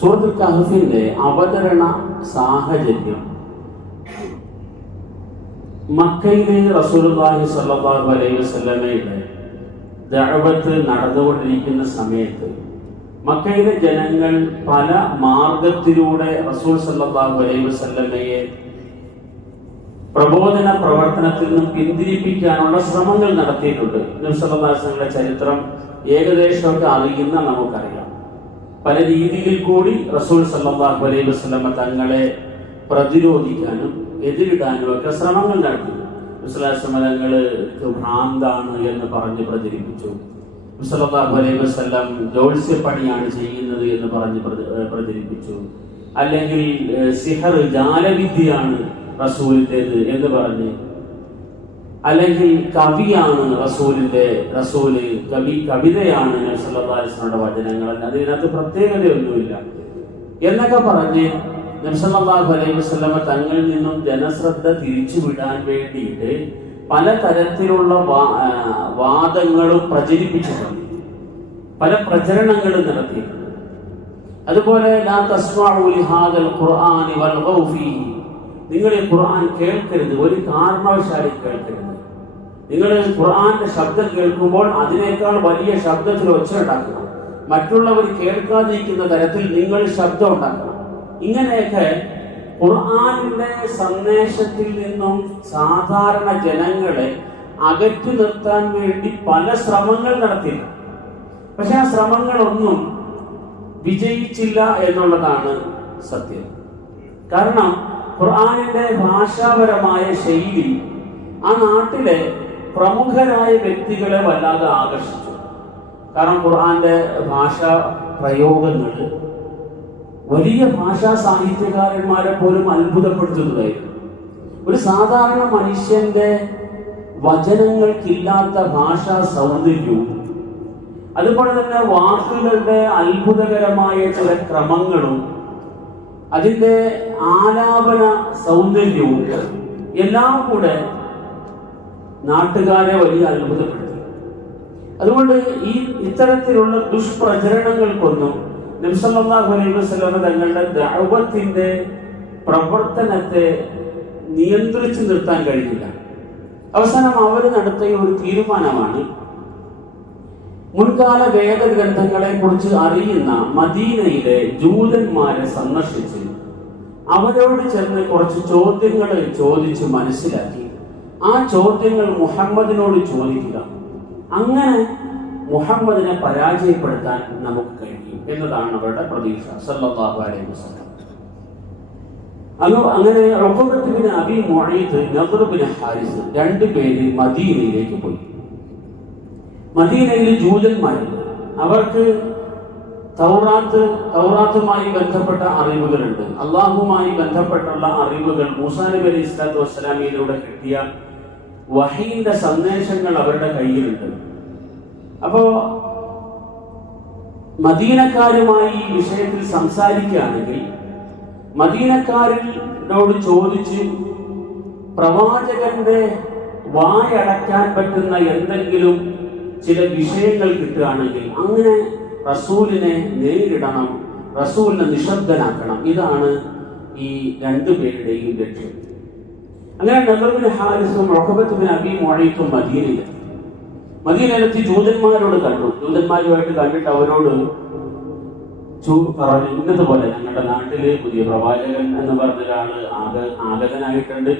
സൂറത്തുൽ കഹ്ഫിന്റെ അവതരണ സാഹചര്യം മക്കയിലെ റസൂലുള്ളാഹി സ്വല്ലല്ലാഹു അലൈഹി വസല്ലമയുടെ ദഅവത്ത് നടന്നുകൊണ്ടിരിക്കുന്ന സമയത്ത് മക്കയിലെ ജനങ്ങൾ പല മാർഗത്തിലൂടെ റസൂൽ സ്വല്ലല്ലാഹു അലൈഹി വസല്ലമയെ പ്രബോധന പ്രവർത്തനത്തിൽ നിന്നും പിന്തിരിപ്പിക്കാനുള്ള ശ്രമങ്ങൾ നടത്തിയിട്ടുണ്ട്. നബി സല്ലല്ലാഹു അലൈഹി വസല്ലമയുടെ ചരിത്രം ഏകദേശമൊക്കെ അറിയുന്ന നമുക്കറിയാം. പല രീതിയിൽ കൂടി റസൂൽ സല്ലല്ലാഹു അലൈഹി വസല്ലമ തങ്ങളെ പ്രതിരോധിക്കാനും എതിരിടാനും ഒക്കെ ശ്രമങ്ങൾ നടത്തി. നബി സല്ലല്ലാഹു അലൈഹി വസല്ലമ തങ്ങള് ഭ്രാന്താണ് എന്ന് പറഞ്ഞ് പ്രചരിപ്പിച്ചു. നബി സല്ലല്ലാഹു അലൈഹി വസല്ലം ജ്യോത്സ്യപ്പണിയാണ് ചെയ്യുന്നത് എന്ന് പറഞ്ഞ് പ്രചരിപ്പിച്ചു. അല്ലെങ്കിൽ സിഹർ ജാലവിദ്യയാണ് റസൂലിൻ്റെത് എന്ന് പറഞ്ഞ്, അല്ലെങ്കിൽ കവിയാണ് കവിതയാണ് നബി സല്ലല്ലാഹു അലൈഹി വസല്ലമയുടെ വചനങ്ങൾ, അതിനകത്ത് പ്രത്യേകതയൊന്നുമില്ല എന്നൊക്കെ പറഞ്ഞ് നബി സല്ലല്ലാഹു അലൈഹി വസല്ലമ തങ്ങളിൽ നിന്നും ജനശ്രദ്ധ തിരിച്ചുവിടാൻ വേണ്ടിയിട്ട് പലതരത്തിലുള്ള വാദങ്ങളും പ്രചരിപ്പിച്ചിട്ടുണ്ട്, പല പ്രചരണങ്ങളും നടത്തിയിട്ടുണ്ട്. അതുപോലെ ലാ തസ്മഉ ലിഹാദൽ ഖുർആനി വൽഗൗ ഫീഹി, നിങ്ങൾ ഈ ഖുർആൻ കേൾക്കരുത്, ഒരു കാരണവശാലും കേൾക്കരുത്. നിങ്ങൾ ഖുർആന്റെ ശബ്ദം കേൾക്കുമ്പോൾ അതിനേക്കാൾ വലിയ ശബ്ദത്തിൽ ഒച്ച ഉണ്ടാക്കണം, മറ്റുള്ളവർ കേൾക്കാതിരിക്കുന്ന തരത്തിൽ നിങ്ങൾ ശബ്ദം ഉണ്ടാക്കണം. ഇങ്ങനെയൊക്കെ ഖുർആനിന്റെ സന്ദേശത്തിൽ നിന്നും സാധാരണ ജനങ്ങളെ അകറ്റി നിർത്താൻ വേണ്ടി പല ശ്രമങ്ങൾ നടത്തിയിട്ടുണ്ട്. പക്ഷെ ആ ശ്രമങ്ങളൊന്നും വിജയിച്ചില്ല എന്നുള്ളതാണ് സത്യം. കാരണം ഖുർആനിന്റെ ഭാഷാപരമായ ശൈലി ആ നാട്ടിലെ പ്രമുഖരായ വ്യക്തികളെ വല്ലാതെ ആകർഷിച്ചു. കാരണം ഖുർആന്റെ ഭാഷാ പ്രയോഗങ്ങൾ വലിയ ഭാഷാ സാഹിത്യകാരന്മാരെ പോലും അത്ഭുതപ്പെടുത്തുന്നതായിരുന്നു. ഒരു സാധാരണ മനുഷ്യന്റെ വചനങ്ങൾക്കില്ലാത്ത ഭാഷാ സൗന്ദര്യവും അതുപോലെ തന്നെ വാക്കുകളുടെ അത്ഭുതകരമായ ചില ക്രമങ്ങളും അതിന്റെ ആലാപന സൗന്ദര്യവും എല്ലാം കൂടെ നാട്ടുകാരെ വലിയ അത്ഭുതപ്പെടുത്തി. അതുകൊണ്ട് ഇത്തരത്തിലുള്ള ദുഷ്പ്രചരണങ്ങൾക്കൊന്നും നബി സല്ലല്ലാഹു അലൈഹി വസല്ലമ തങ്ങളുടെ ദഅവത്തിന്റെ പ്രവർത്തനത്തെ നിയന്ത്രിച്ചു നിർത്താൻ കഴിഞ്ഞില്ല. അവസാനം അവർ നടത്തിയ ഒരു തീരുമാനമാണ്, മുൻകാല വേദഗ്രന്ഥങ്ങളെ കുറിച്ച് അറിയുന്ന മദീനയിലെ ജൂതന്മാരെ സന്ദർശിച്ച് അവരോട് ചെന്ന് കുറച്ച് ചോദ്യങ്ങൾ ചോദിച്ച് മനസ്സിലാക്കി ആ ചോദ്യങ്ങൾ മുഹമ്മദിനോട് ചോദിക്കുക. അങ്ങനെ മുഹമ്മദിനെ പരാജയപ്പെടുത്താൻ നമുക്ക് കഴിയും എന്നതാണ് അവരുടെ പ്രതീക്ഷ സല്ലല്ലാഹു അലൈഹി വസല്ലം. അങ്ങനെ ഉഖബത്ത് ബിൻ അബീ മുഈത്ത്, നദ്ർ ബിൻ ഹാരിസ് രണ്ടുപേര് മദീനയിലേക്ക് പോയി. മദീനയിൽ ജൂതന്മാരുണ്ട്, അവർക്ക് തൗറാത്തുമായി ബന്ധപ്പെട്ട അറിവുകളുണ്ട്, അള്ളാഹുമായി ബന്ധപ്പെട്ടുള്ള അറിവുകൾ, മൂസാ നബി അലൈഹി സ്വലാത്തു വസ്സലാമിയിലൂടെ കിട്ടിയ വഹീന്റെ സന്ദേശങ്ങൾ അവരുടെ കയ്യിലുണ്ട്. അപ്പോ മദീനക്കാരുമായി ഈ വിഷയത്തിൽ സംസാരിക്കുകയാണെങ്കിൽ മദീനക്കാരോട് ചോദിച്ച് പ്രവാചകന്റെ വായടക്കാൻ പറ്റുന്ന എന്തെങ്കിലും ചില വിഷയങ്ങൾ കിട്ടുകയാണെങ്കിൽ അങ്ങനെ റസൂലിനെ നേരിടണം, റസൂലിനെ നിശബ്ദനാക്കണം. ഇതാണ് ഈ രണ്ടുപേരുടെയും ലക്ഷ്യം. അങ്ങനെ നദ്ർ ബിൻ ഹാരിസും ഉഖബത്ത് ബിൻ അബീ മുഈത്തും മദീനയിലെത്തി ജൂതന്മാരോട് കണ്ടു. ജൂതന്മാരുമായിട്ട് കണ്ടിട്ട് അവരോട് പറഞ്ഞു, ഇന്നതുപോലെ ഞങ്ങളുടെ നാട്ടില് പുതിയ പ്രവാചകൻ എന്ന് പറഞ്ഞ ഒരാള് ആഗതനായിട്ടുണ്ട്,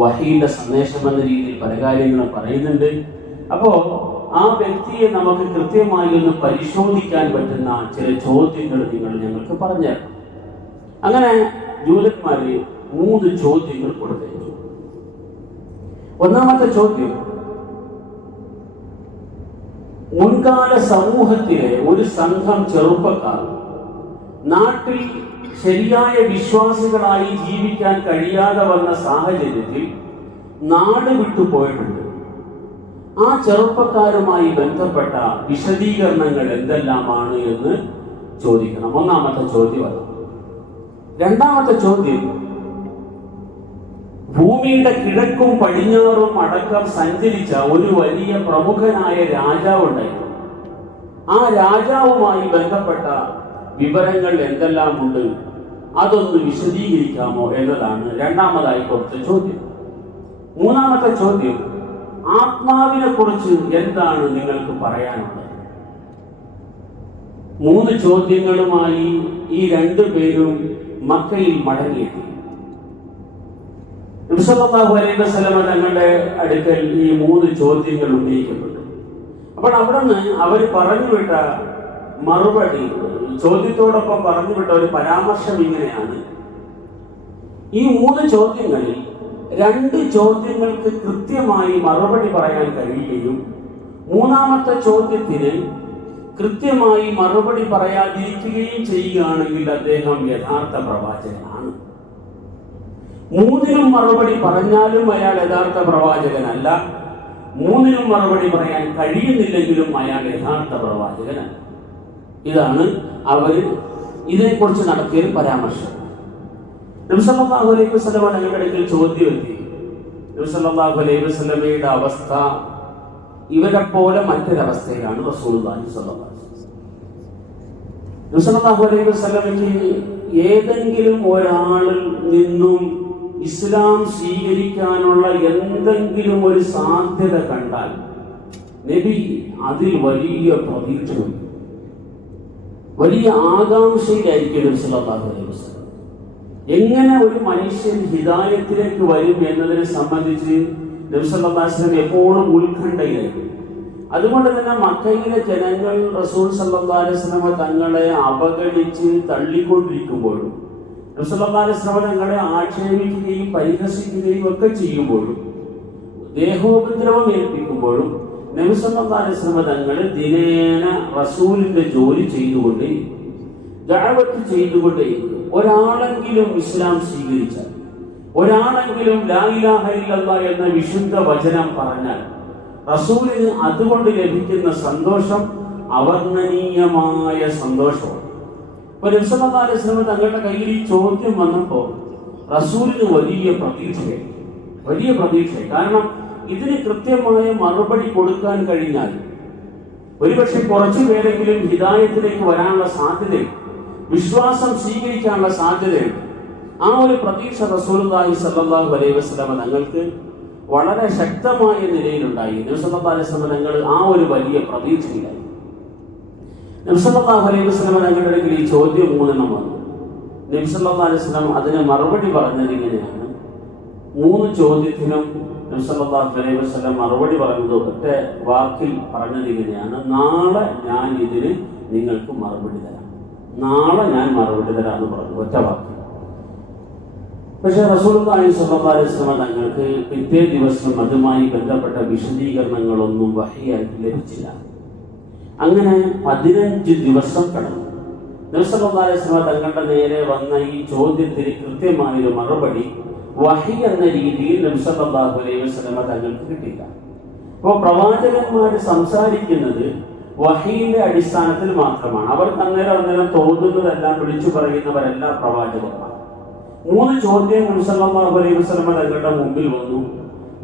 വഹീന്റെ സന്ദേശം എന്ന രീതിയിൽ പല കാര്യങ്ങളും പറയുന്നുണ്ട്. അപ്പോ ആ വ്യക്തിയെ നമുക്ക് കൃത്യമായി ഒന്ന് പരിശോധിക്കാൻ പറ്റുന്ന ചില ചോദ്യങ്ങൾ നിങ്ങൾ ഞങ്ങൾക്ക് പറഞ്ഞുതരണം. അങ്ങനെ ജൂതന്മാര് 3 ചോദ്യങ്ങൾ കൊടുത്തയച്ചു. ഒന്നാമത്തെ ചോദ്യം, മുൻകാല സമൂഹത്തിലെ ഒരു സംഘം ചെറുപ്പക്കാർ നാട്ടിൽ ശരിയായ വിശ്വാസികളായി ജീവിക്കാൻ കഴിയാതെ വന്ന സാഹചര്യത്തിൽ നാട് വിട്ടുപോയിട്ടുണ്ട്. ആ ചെറുപ്പക്കാരുമായി ബന്ധപ്പെട്ട വിശദീകരണങ്ങൾ എന്തെല്ലാമാണ് എന്ന് ചോദിക്കണം. ഒന്നാമത്തെ ചോദ്യം അത്. രണ്ടാമത്തെ ചോദ്യം, ഭൂമിയുടെ കിഴക്കും പടിഞ്ഞാറും അടക്കം സഞ്ചരിച്ച ഒരു വലിയ പ്രമുഖനായ രാജാവുണ്ടായിരുന്നു. ആ രാജാവുമായി ബന്ധപ്പെട്ട വിവരങ്ങൾ എന്തെല്ലാമുണ്ട്, അതൊന്ന് വിശദീകരിക്കാമോ എന്നതാണ് രണ്ടാമതായി കൊടുത്ത ചോദ്യം. മൂന്നാമത്തെ ചോദ്യം, ആത്മാവിനെ കുറിച്ച് എന്താണ് നിങ്ങൾക്ക് പറയാനുള്ളത്? 3 ചോദ്യങ്ങളുമായി ഈ 2 പേരും മക്കയിൽ മടങ്ങിയെത്തി. നബി സല്ലല്ലാഹു അലൈഹി വസല്ലമ തങ്ങളുടെ അടുക്കൽ ഈ 3 ചോദ്യങ്ങൾ ഉന്നയിക്കപ്പെട്ടു. അപ്പോൾ അവിടുന്ന് അവർ പറഞ്ഞുവിട്ട മറുപടി, ചോദ്യത്തോടൊപ്പം പറഞ്ഞുവിട്ട ഒരു പരാമർശം ഇങ്ങനെയാണ്: ഈ 3 ചോദ്യങ്ങളിൽ 2 ചോദ്യങ്ങൾക്ക് കൃത്യമായി മറുപടി പറയാൻ കഴിയുകയും 3ാമത്തെ ചോദ്യത്തിന് കൃത്യമായി മറുപടി പറയാതിരിക്കുകയും ചെയ്യുകയാണെങ്കിൽ അദ്ദേഹം യഥാർത്ഥ പ്രവാചകനാണ്. 3നും മറുപടി പറഞ്ഞാലും അയാൾ യഥാർത്ഥ പ്രവാചകനല്ല, 3നും മറുപടി പറയാൻ കഴിയുന്നില്ലെങ്കിലും അയാൾ യഥാർത്ഥ പ്രവാചകനല്ല. ഇതാണ് അവർ ഇതിനെക്കുറിച്ച് നടത്തിയ പരാമർശം. നബി സല്ലല്ലാഹു അലൈഹി വസല്ലമ തങ്ങളുടെ അടുക്കൽ ചോദ്യം എത്തി. നബി സല്ലല്ലാഹു അലൈഹി വസല്ലമയുടെ അവസ്ഥ ഇവരെ പോലെ മറ്റൊരവസ്ഥയാണ്. റസൂലുള്ളാഹി സ്വല്ലല്ലാഹു അലൈഹി വസല്ലം നബി സല്ലല്ലാഹു അലൈഹി വസല്ലമയ്ക്ക് ഏതെങ്കിലും ഒരാളിൽ നിന്നും ഇസ്ലാം സ്വീകരിക്കാനുള്ള എന്തെങ്കിലും ഒരു സാധ്യത കണ്ടാൽ നബി അതിൽ വലിയ പ്രതീക്ഷ, വലിയ ആകാംക്ഷയിലായിരിക്കും നബി സല്ലല്ലാഹു അലൈഹി വസല്ലം. എങ്ങനെ ഒരു മനുഷ്യൻ ഹിദായത്തിലേക്ക് വരും എന്നതിനെ സംബന്ധിച്ച് നബി സല്ലല്ലാഹു അലൈഹി വസല്ലം എപ്പോഴും ഉത്കണ്ഠയിലായിരുന്നു. അതുകൊണ്ട് തന്നെ മക്കയിലെ ജനങ്ങൾ റസൂൽ സല്ലല്ലാഹു അലൈഹി വസല്ലം തങ്ങളെ അവഗണിച്ച് തള്ളിക്കൊണ്ടിരിക്കുമ്പോഴും നബി സല്ലല്ലാഹു അലൈഹി വസല്ലം തങ്ങളെ ആക്ഷേപിക്കുകയും പരിഹസിക്കുകയും ഒക്കെ ചെയ്യുമ്പോഴും ദേഹോപദ്രവം ഏൽപ്പിക്കുമ്പോഴും നബി സല്ലല്ലാഹു അലൈഹി വസല്ലം തങ്ങൾ ദിനേന റസൂലിന്റെ ജോലി ചെയ്തുകൊണ്ടേ, ദഅവത്ത് ചെയ്തുകൊണ്ടേ. ഒരാളെങ്കിലും ഇസ്ലാം സ്വീകരിച്ചാൽ, ഒരാളെങ്കിലും ലാ ഇലാഹ ഇല്ലല്ലാഹ് എന്ന വിശുദ്ധ വചനം പറഞ്ഞാൽ റസൂലിന് അതുകൊണ്ട് ലഭിക്കുന്ന സന്തോഷം അവർണ്ണനീയമായ സന്തോഷമാണ്. അപ്പോൾ നബി സല്ലല്ലാഹു അലൈഹി വസല്ലം തങ്ങളുടെ കയ്യിൽ ഈ ചോദ്യം വന്നപ്പോൾ റസൂലിന് വലിയ പ്രതീക്ഷയായി. കാരണം ഇതിന് കൃത്യമായ മറുപടി കൊടുക്കാൻ കഴിഞ്ഞാൽ ഒരുപക്ഷെ കുറച്ചു പേരെങ്കിലും ഹിദായത്തിലേക്ക് വരാനുള്ള സാധ്യതയുണ്ട്, വിശ്വാസം സ്വീകരിക്കാനുള്ള സാധ്യതയുണ്ട്. ആ ഒരു പ്രതീക്ഷ റസൂലുള്ളാഹി സ്വല്ലല്ലാഹു അലൈഹി വസല്ലം തങ്ങൾക്ക് വളരെ ശക്തമായ നിലയിലുണ്ടായി. നബി സല്ലല്ലാഹു അലൈഹി വസല്ലം തങ്ങൾ ആ ഒരു വലിയ പ്രതീക്ഷയിലായി. നബി സല്ലല്ലാഹു അലൈഹി വസല്ലം തങ്ങളുടെ അടുക്കൽ ഈ ചോദ്യം 3 വന്നു. നബി സല്ലല്ലാഹു അലൈഹി വസല്ലം അതിന് മറുപടി പറഞ്ഞത് ഇങ്ങനെയാണ്. 3 ചോദ്യത്തിനും നബി സല്ലല്ലാഹു അലൈഹി വസല്ലം മറുപടി പറഞ്ഞത് ഒറ്റ വാക്കിൽ പറഞ്ഞത് ഇങ്ങനെയാണ്: നാളെ ഞാൻ ഇതിന് നിങ്ങൾക്ക് മറുപടി തരാം, നാളെ ഞാൻ മറുപടി തരാമെന്ന് പറഞ്ഞു, ഒറ്റ വാക്ക്. പക്ഷെ റസൂലുള്ളാഹി സ്വല്ലല്ലാഹു അലൈഹി വസല്ലം തങ്ങൾക്ക് പിറ്റേ ദിവസം അതുമായി ബന്ധപ്പെട്ട വിശദീകരണങ്ങളൊന്നും വഹിയായിട്ട് ലഭിച്ചില്ല. അങ്ങനെ 15 ദിവസം കടന്നു. നബി സല്ലല്ലാഹു അലൈഹി വസല്ലം തങ്ങളുടെ നേരെ വന്ന ഈ ചോദ്യത്തിന് കൃത്യമായൊരു മറുപടി വഹി എന്ന രീതിയിൽ നബി സല്ലല്ലാഹു അലൈഹി വസല്ലം തങ്ങൾക്ക് കിട്ടില്ല. അപ്പോൾ പ്രവാചകന്മാർ സംസാരിക്കുന്നത് വഹിയുടെ അടിസ്ഥാനത്തിൽ മാത്രമാണ്. അവർക്ക് അന്നേരം തോന്നുന്നതെല്ലാം വിളിച്ചു പറയുന്നവരല്ല പ്രവാചകന്മാർ. 3 ചോദ്യം നബി സല്ലല്ലാഹു അലൈഹി വസല്ലം തങ്ങളുടെ മുമ്പിൽ വന്നു.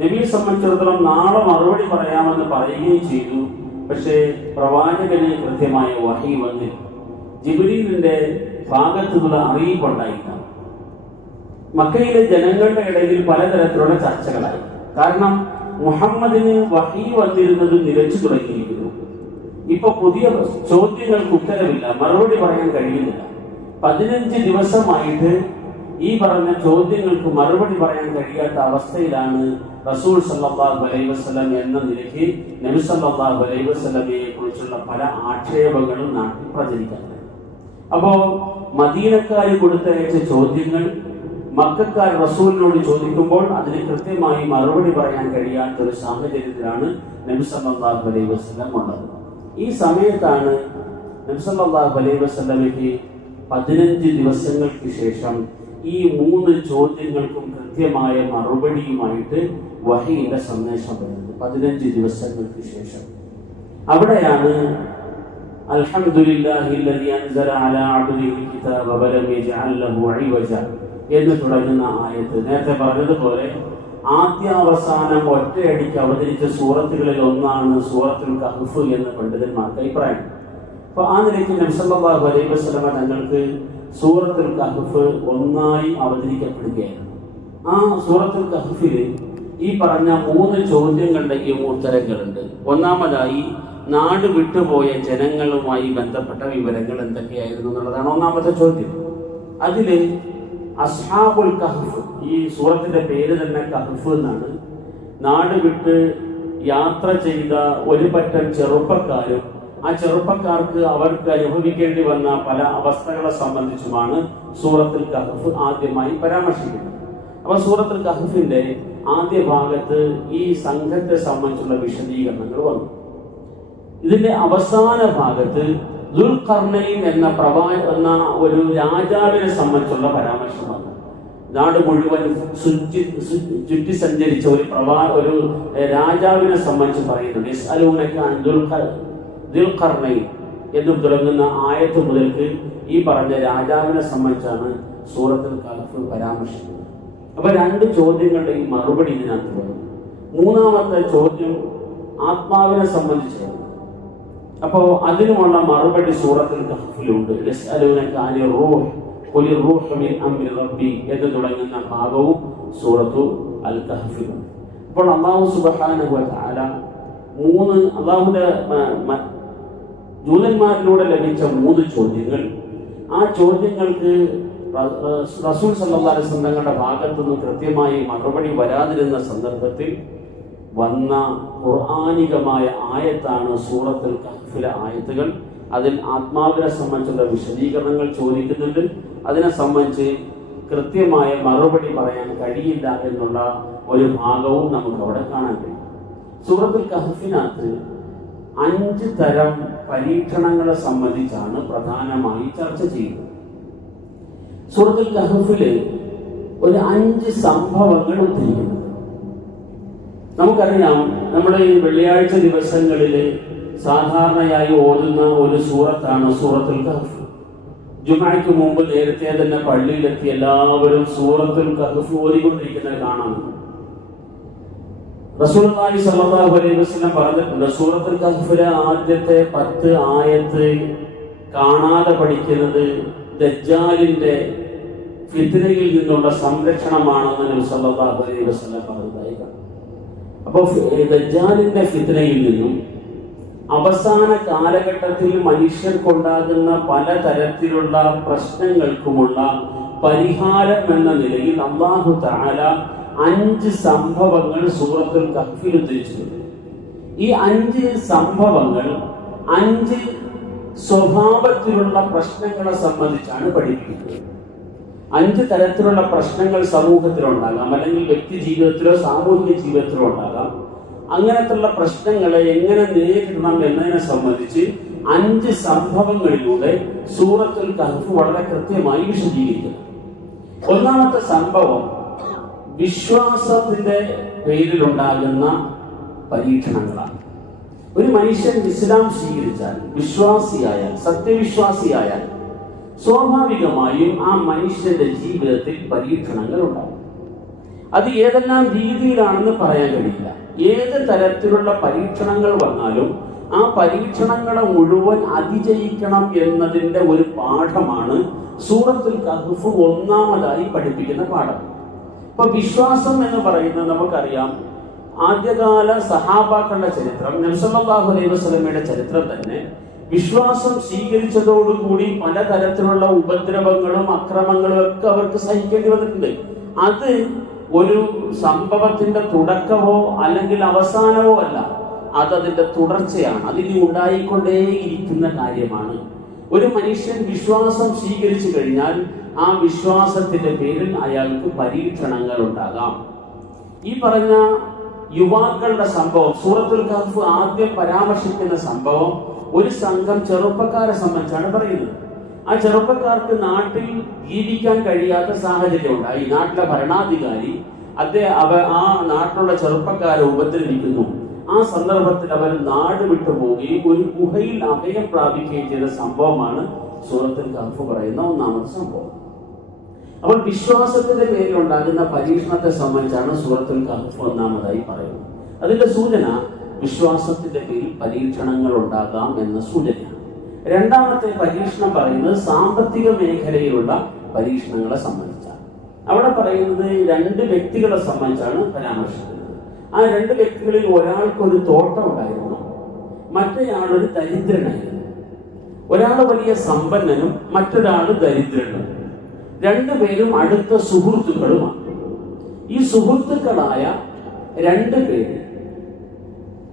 നബിയെ സംബന്ധിച്ചിടത്തോളം നാളെ മറുപടി പറയാമെന്ന് പറയുകയും ചെയ്തു. പക്ഷേ പ്രവാചകന് കൃത്യമായ വഹി വന്നില്ല, ജിബ്രീലിന്റെ ഭാഗത്തുനിന്നുള്ള അറിയിപ്പുണ്ടായില്ല. മക്കയിലെ ജനങ്ങളുടെ ഇടയിൽ പലതരത്തിലുള്ള ചർച്ചകളായി. കാരണം മുഹമ്മദിന് വഹി വന്നിരുന്നത് നിലച്ചു തുടങ്ങിയിരിക്കുന്നു. ഇപ്പൊ പുതിയ ചോദ്യങ്ങൾക്ക് ഉത്തരവില്ല, മറുപടി പറയാൻ കഴിയുന്നില്ല. 15 ദിവസമായിട്ട് ഈ പറഞ്ഞ ചോദ്യങ്ങൾക്ക് മറുപടി പറയാൻ കഴിയാത്ത അവസ്ഥയിലാണ് റസൂൽ സല്ലല്ലാഹു അലൈഹി വസല്ലം എന്ന നിലയ്ക്ക് നബി സല്ലല്ലാഹു അലൈഹി വസല്ലമയെ കുറിച്ചുള്ള പല ആക്ഷേപങ്ങളും നാട്ടിൽ പ്രചരിക്കുന്നത്. അപ്പോ മദീനക്കാർ കൊടുത്തയച്ച ചോദ്യങ്ങൾ മക്കക്കാർ റസൂലിനോട് ചോദിക്കുമ്പോൾ അതിന് കൃത്യമായി മറുപടി പറയാൻ കഴിയാത്ത ഒരു സാഹചര്യത്തിലാണ് നബി സല്ലല്ലാഹു അലൈഹി വസല്ലം ഉള്ളത്. ഈ സമയത്താണ് നബി സല്ലല്ലാഹു അലൈഹി വസല്ലമയ്ക്ക് 15 ദിവസങ്ങൾക്ക് ശേഷം ഈ 3 ചോദ്യങ്ങൾക്കും കൃത്യമായ മറുപടിയുമായിട്ട് വഹിയുടെ സന്ദേശം വരുന്നത്. 15 ദിവസങ്ങൾക്ക് ശേഷം അവിടെയാണ് അൽഹംദുലില്ലാഹില്ലദീ അൻസല അലാ അബ്ദിഹിൽ കിതാബ വലം യജ്അൽ ലഹു ഇവജ എന്ന് തുടങ്ങുന്ന ആയത്ത്. നേരത്തെ പറഞ്ഞതുപോലെ ആദ്യാവസാനം ഒറ്റയടിക്ക് അവതരിച്ച സൂറത്തുകളിൽ ഒന്നാണ് സൂറത്തുൽ കഹ്ഫ് എന്ന് പണ്ഡിതന്മാർക്ക് അഭിപ്രായം. അപ്പൊ ആ നിലയ്ക്ക് നബി സല്ലല്ലാഹു അലൈഹി വസല്ലമ തങ്ങൾക്ക് സൂറത്തുൽ കഹ്ഫ് ഒന്നായി അവതരിക്കപ്പെടുകയായിരുന്നു. ആ സൂറത്തുൽ കഹ്ഫിൽ ഈ പറഞ്ഞ 3 ചോദ്യങ്ങളുടെയും ഉത്തരങ്ങളുണ്ട്. ഒന്നാമതായി നാട് വിട്ടുപോയ ജനങ്ങളുമായി ബന്ധപ്പെട്ട വിവരങ്ങൾ എന്തൊക്കെയായിരുന്നു എന്നുള്ളതാണ് ഒന്നാമത്തെ ചോദ്യം. അതില് അസ്ഹാബുൽ കഹ്ഫ്, ഈ സൂറത്തിന്റെ പേര് തന്നെ കഹ്ഫ് എന്നാണ്. നാട് വിട്ട് യാത്ര ചെയ്ത ഒരു പറ്റം ചെറുപ്പക്കാരും ആ ചെറുപ്പക്കാർക്ക് അവർക്ക് അനുഭവിക്കേണ്ടി വന്ന പല അവസ്ഥകളെ സംബന്ധിച്ചുമാണ് സൂറത്തുൽ കഹ്ഫ് ആദ്യമായി പരാമർശിക്കുന്നത്. അപ്പൊ സൂറത്തുൽ കഹ്ഫിന്റെ ആദ്യ ഭാഗത്ത് ഈ സംഘത്തെ സംബന്ധിച്ചുള്ള വിശദീകരണങ്ങൾ വന്നു. ഇതിന്റെ അവസാന ഭാഗത്ത് ദുൽഖർനൈൻ എന്ന ഒരു രാജാവിനെ സംബന്ധിച്ചുള്ള പരാമർശം വന്നു. നാട് മുഴുവൻ ചുറ്റി സഞ്ചരിച്ച ഒരു രാജാവിനെ സംബന്ധിച്ച് പറയുന്നുണ്ട്. യസ്അലൂനക അൻ ദുൽഖർനൈൻ എന്നും തുടങ്ങുന്ന ആയത്ത് മുതൽക്ക് ഈ പറഞ്ഞ രാജാവിനെ സംബന്ധിച്ചാണ് സൂറത്തുൽ കഹ്ഫ് പരാമർശിക്കുന്നത്. അപ്പൊ 2 ചോദ്യങ്ങളുടെയും മറുപടി ഇതിനകത്ത് വന്നു. മൂന്നാമത്തെ ചോദ്യം ആത്മാവിനെ സംബന്ധിച്ചാണ്. അപ്പോ അതിനുമുള്ള മറുപടി സൂറത്തുൽ കഹ്ഫിലുണ്ട്. യസ്അലൂനക അനിർ റൂഹ് ഖുലിർ റൂഹു മിൻ അംരി റബ്ബി എന്ന് തുടങ്ങുന്ന ഭാഗവും സൂറത്തു അൽ കഹ്ഫിലുണ്ട്. അപ്പോൾ അല്ലാഹു സുബ്ഹാനഹു വ തആല അല്ലാഹുവിന്റെ ജൂതന്മാരിലൂടെ ലഭിച്ച 3 ചോദ്യങ്ങൾ, ആ ചോദ്യങ്ങൾക്ക് റസൂൽ സല്ലല്ലാഹു അലൈഹി വസല്ലം തങ്ങളുടെ ഭാഗത്തുനിന്ന് കൃത്യമായി മറുപടി വരാതിരുന്ന സന്ദർഭത്തിൽ വന്ന ഖുർആനികമായ ആയത്താണ് സൂറത്തുൽ കഹ്ഫിലെ ആയത്തുകൾ. അതിൽ ആത്മാവിനെ സംബന്ധിച്ചുള്ള വിശദീകരണങ്ങൾ ചോദിക്കുന്നുണ്ട്. അതിനെ സംബന്ധിച്ച് കൃത്യമായ മറുപടി പറയാൻ കഴിയില്ല എന്നുള്ള ഒരു ഭാഗവും നമുക്ക് അവിടെ കാണാൻ കഴിയും. സൂറത്തുൽ കഹ്ഫിനകത്ത് 5 തരം പരീക്ഷണങ്ങളെ സംബന്ധിച്ചാണ് പ്രധാനമായി ചർച്ച ചെയ്യുന്നത്. സൂറത്തുൽ കഹ്ഫില് ഒരു 5 സംഭവങ്ങൾ ഉദ്ധരിക്കുന്നു. നമുക്കറിയാം, നമ്മുടെ ഈ വെള്ളിയാഴ്ച ദിവസങ്ങളിൽ സാധാരണയായി ഓതുന്ന ഒരു സൂറത്താണ് സൂറത്തുൽ കഹ്ഫ്. ജുമഅയ്ക്ക് മുമ്പ് നേരത്തെ തന്നെ പള്ളിയിലെത്തി എല്ലാവരും സൂറത്തുൽ കഹ്ഫ് ഓതിക്കൊണ്ടിരിക്കുന്നത് കാണാം. റസൂലുള്ളാഹി സ്വല്ലല്ലാഹു അലൈഹി വസല്ലം പറഞ്ഞിട്ടുണ്ട്, സൂറത്തുൽ കഹ്ഫിലെ ആദ്യത്തെ 10 ആയത്ത് കാണാതെ പഠിക്കുന്നത് ദജ്ജാലിന്റെ ഫിത്നയിൽ നിന്നുള്ള സംരക്ഷണമാണെന്ന് നബി സല്ലല്ലാഹു അലൈഹി വസല്ലം പറഞ്ഞതായി കാണാം. അപ്പോൾ ദജ്ജാലിന്റെ ഫിത്നയിൽ നിന്നും അവസാന കാലഘട്ടത്തിൽ മനുഷ്യർക്കുണ്ടാകുന്ന പലതരത്തിലുള്ള പ്രശ്നങ്ങൾക്കുമുള്ള പരിഹാരം എന്ന നിലയിൽ അല്ലാഹു തആല 5 സംഭവങ്ങൾ സൂറത്തുൽ കഹ്ഫിൽ ഉദ്ധരിച്ചിട്ടുണ്ട്. ഈ 5 സംഭവങ്ങൾ 5 സ്വഭാവത്തിലുള്ള പ്രശ്നങ്ങളെ സംബന്ധിച്ചാണ് പഠിപ്പിക്കുന്നത്. 5 തരത്തിലുള്ള പ്രശ്നങ്ങൾ സമൂഹത്തിലുണ്ടാകാം, അല്ലെങ്കിൽ വ്യക്തി ജീവിതത്തിലോ സാമൂഹിക ജീവിതത്തിലോ ഉണ്ടാകാം. അങ്ങനത്തുള്ള പ്രശ്നങ്ങളെ എങ്ങനെ നേരിടണം എന്നതിനെ സംബന്ധിച്ച് 5 സംഭവങ്ങളിലൂടെ സൂറത്തുൽ കഹ്ഫ് വളരെ കൃത്യമായി വിശദീകരിക്കുന്നു. ഒന്നാമത്തെ സംഭവം വിശ്വാസത്തിന്റെ പേരിലുണ്ടാകുന്ന പരീക്ഷണങ്ങളാണ്. ഒരു മനുഷ്യൻ ഇസ്ലാം സ്വീകരിച്ചാൽ, വിശ്വാസിയായാൽ, സത്യവിശ്വാസിയായാൽ സ്വാഭാവികമായും ആ മനുഷ്യന്റെ ജീവിതത്തിൽ പരീക്ഷണങ്ങൾ ഉണ്ടാകും. അത് ഏതെല്ലാം രീതിയിലാണെന്ന് പറയാൻ കഴിയില്ല. ഏത് തരത്തിലുള്ള പരീക്ഷണങ്ങൾ വന്നാലും ആ പരീക്ഷണങ്ങളെ മുഴുവൻ അതിജയിക്കണം എന്നതിന്റെ ഒരു പാഠമാണ് സൂറത്തുൽ കഹ്ഫ് ഒന്നാമതായി പഠിപ്പിക്കുന്ന പാഠം. ഇപ്പൊ വിശ്വാസം എന്ന് പറയുന്നത് നമുക്കറിയാം, ആദ്യകാല സഹാബാക്കളുടെ ചരിത്രം, നബി സല്ലല്ലാഹു അലൈഹി വസല്ലമയുടെ ചരിത്രം തന്നെ വിശ്വാസം സ്വീകരിച്ചതോടുകൂടി പലതരത്തിലുള്ള ഉപദ്രവങ്ങളും അക്രമങ്ങളും ഒക്കെ അവർക്ക് സഹിക്കേണ്ടി വന്നിട്ടുണ്ട്. അത് ഒരു സംഭവത്തിന്റെ തുടക്കമോ അല്ലെങ്കിൽ അവസാനമോ അല്ല, അതതിന്റെ തുടർച്ചയാണ്. അതിന് ഉണ്ടായിക്കൊണ്ടേയിരിക്കുന്ന കാര്യമാണ്. ഒരു മനുഷ്യൻ വിശ്വാസം സ്വീകരിച്ചു കഴിഞ്ഞാൽ ആ വിശ്വാസത്തിന്റെ പേരിൽ അയാൾക്ക് പരീക്ഷണങ്ങൾ ഉണ്ടാകാം. ഈ പറഞ്ഞ യുവാക്കളുടെ സംഭവം, സൂറത്തുൽ കഹ്ഫ് ആദ്യം പരാമർശിക്കുന്ന സംഭവം ഒരു സംഘം ചെറുപ്പക്കാരെ സംബന്ധിച്ചാണ് പറയുന്നത്. ആ ചെറുപ്പക്കാർക്ക് നാട്ടിൽ ജീവിക്കാൻ കഴിയാത്ത സാഹചര്യം ഉണ്ടായി. നാട്ടിലെ ഭരണാധികാരി ആ നാട്ടിലുള്ള ചെറുപ്പക്കാരെ ഉപദ്രവിക്കുന്നു. ആ സന്ദർഭത്തിൽ അവർ നാട് വിട്ടു പോവുകയും ഒരു ഗുഹയിൽ അഭയം പ്രാപിക്കുകയും ചെയ്ത സംഭവമാണ് സൂറത്തുൽ കഹ്ഫ് പറയുന്ന ഒന്നാമത്തെ സംഭവം. അപ്പോൾ വിശ്വാസത്തിന്റെ പേരിൽ ഉണ്ടാകുന്ന പരീക്ഷണത്തെ സംബന്ധിച്ചാണ് സൂറത്തുൽ കഹ്ഫ് ഒന്നാമതായി പറയുന്നത്. അതിന്റെ സൂചന വിശ്വാസത്തിന്റെ പേരിൽ പരീക്ഷണങ്ങൾ ഉണ്ടാകാം എന്ന സൂചനയാണ്. രണ്ടാമത്തെ പരീക്ഷണം പറയുന്നത് സാമ്പത്തിക മേഖലയിലുള്ള പരീക്ഷണങ്ങളെ സംബന്ധിച്ചാണ്. അവിടെ പറയുന്നത് രണ്ട് വ്യക്തികളെ സംബന്ധിച്ചാണ് പരാമർശിക്കുന്നത്. ആ രണ്ട് വ്യക്തികളിൽ ഒരാൾക്കൊരു തോട്ടം ഉണ്ടായിരുന്നു, മറ്റേയാളൊരു ദരിദ്രനായിരുന്നു. ഒരാൾ വലിയ സമ്പന്നനും മറ്റൊരാൾ ദരിദ്രനും. രണ്ടുപേരും അടുത്ത സുഹൃത്തുക്കളുമാണ്. ഈ സുഹൃത്തുക്കളായ രണ്ടുപേര്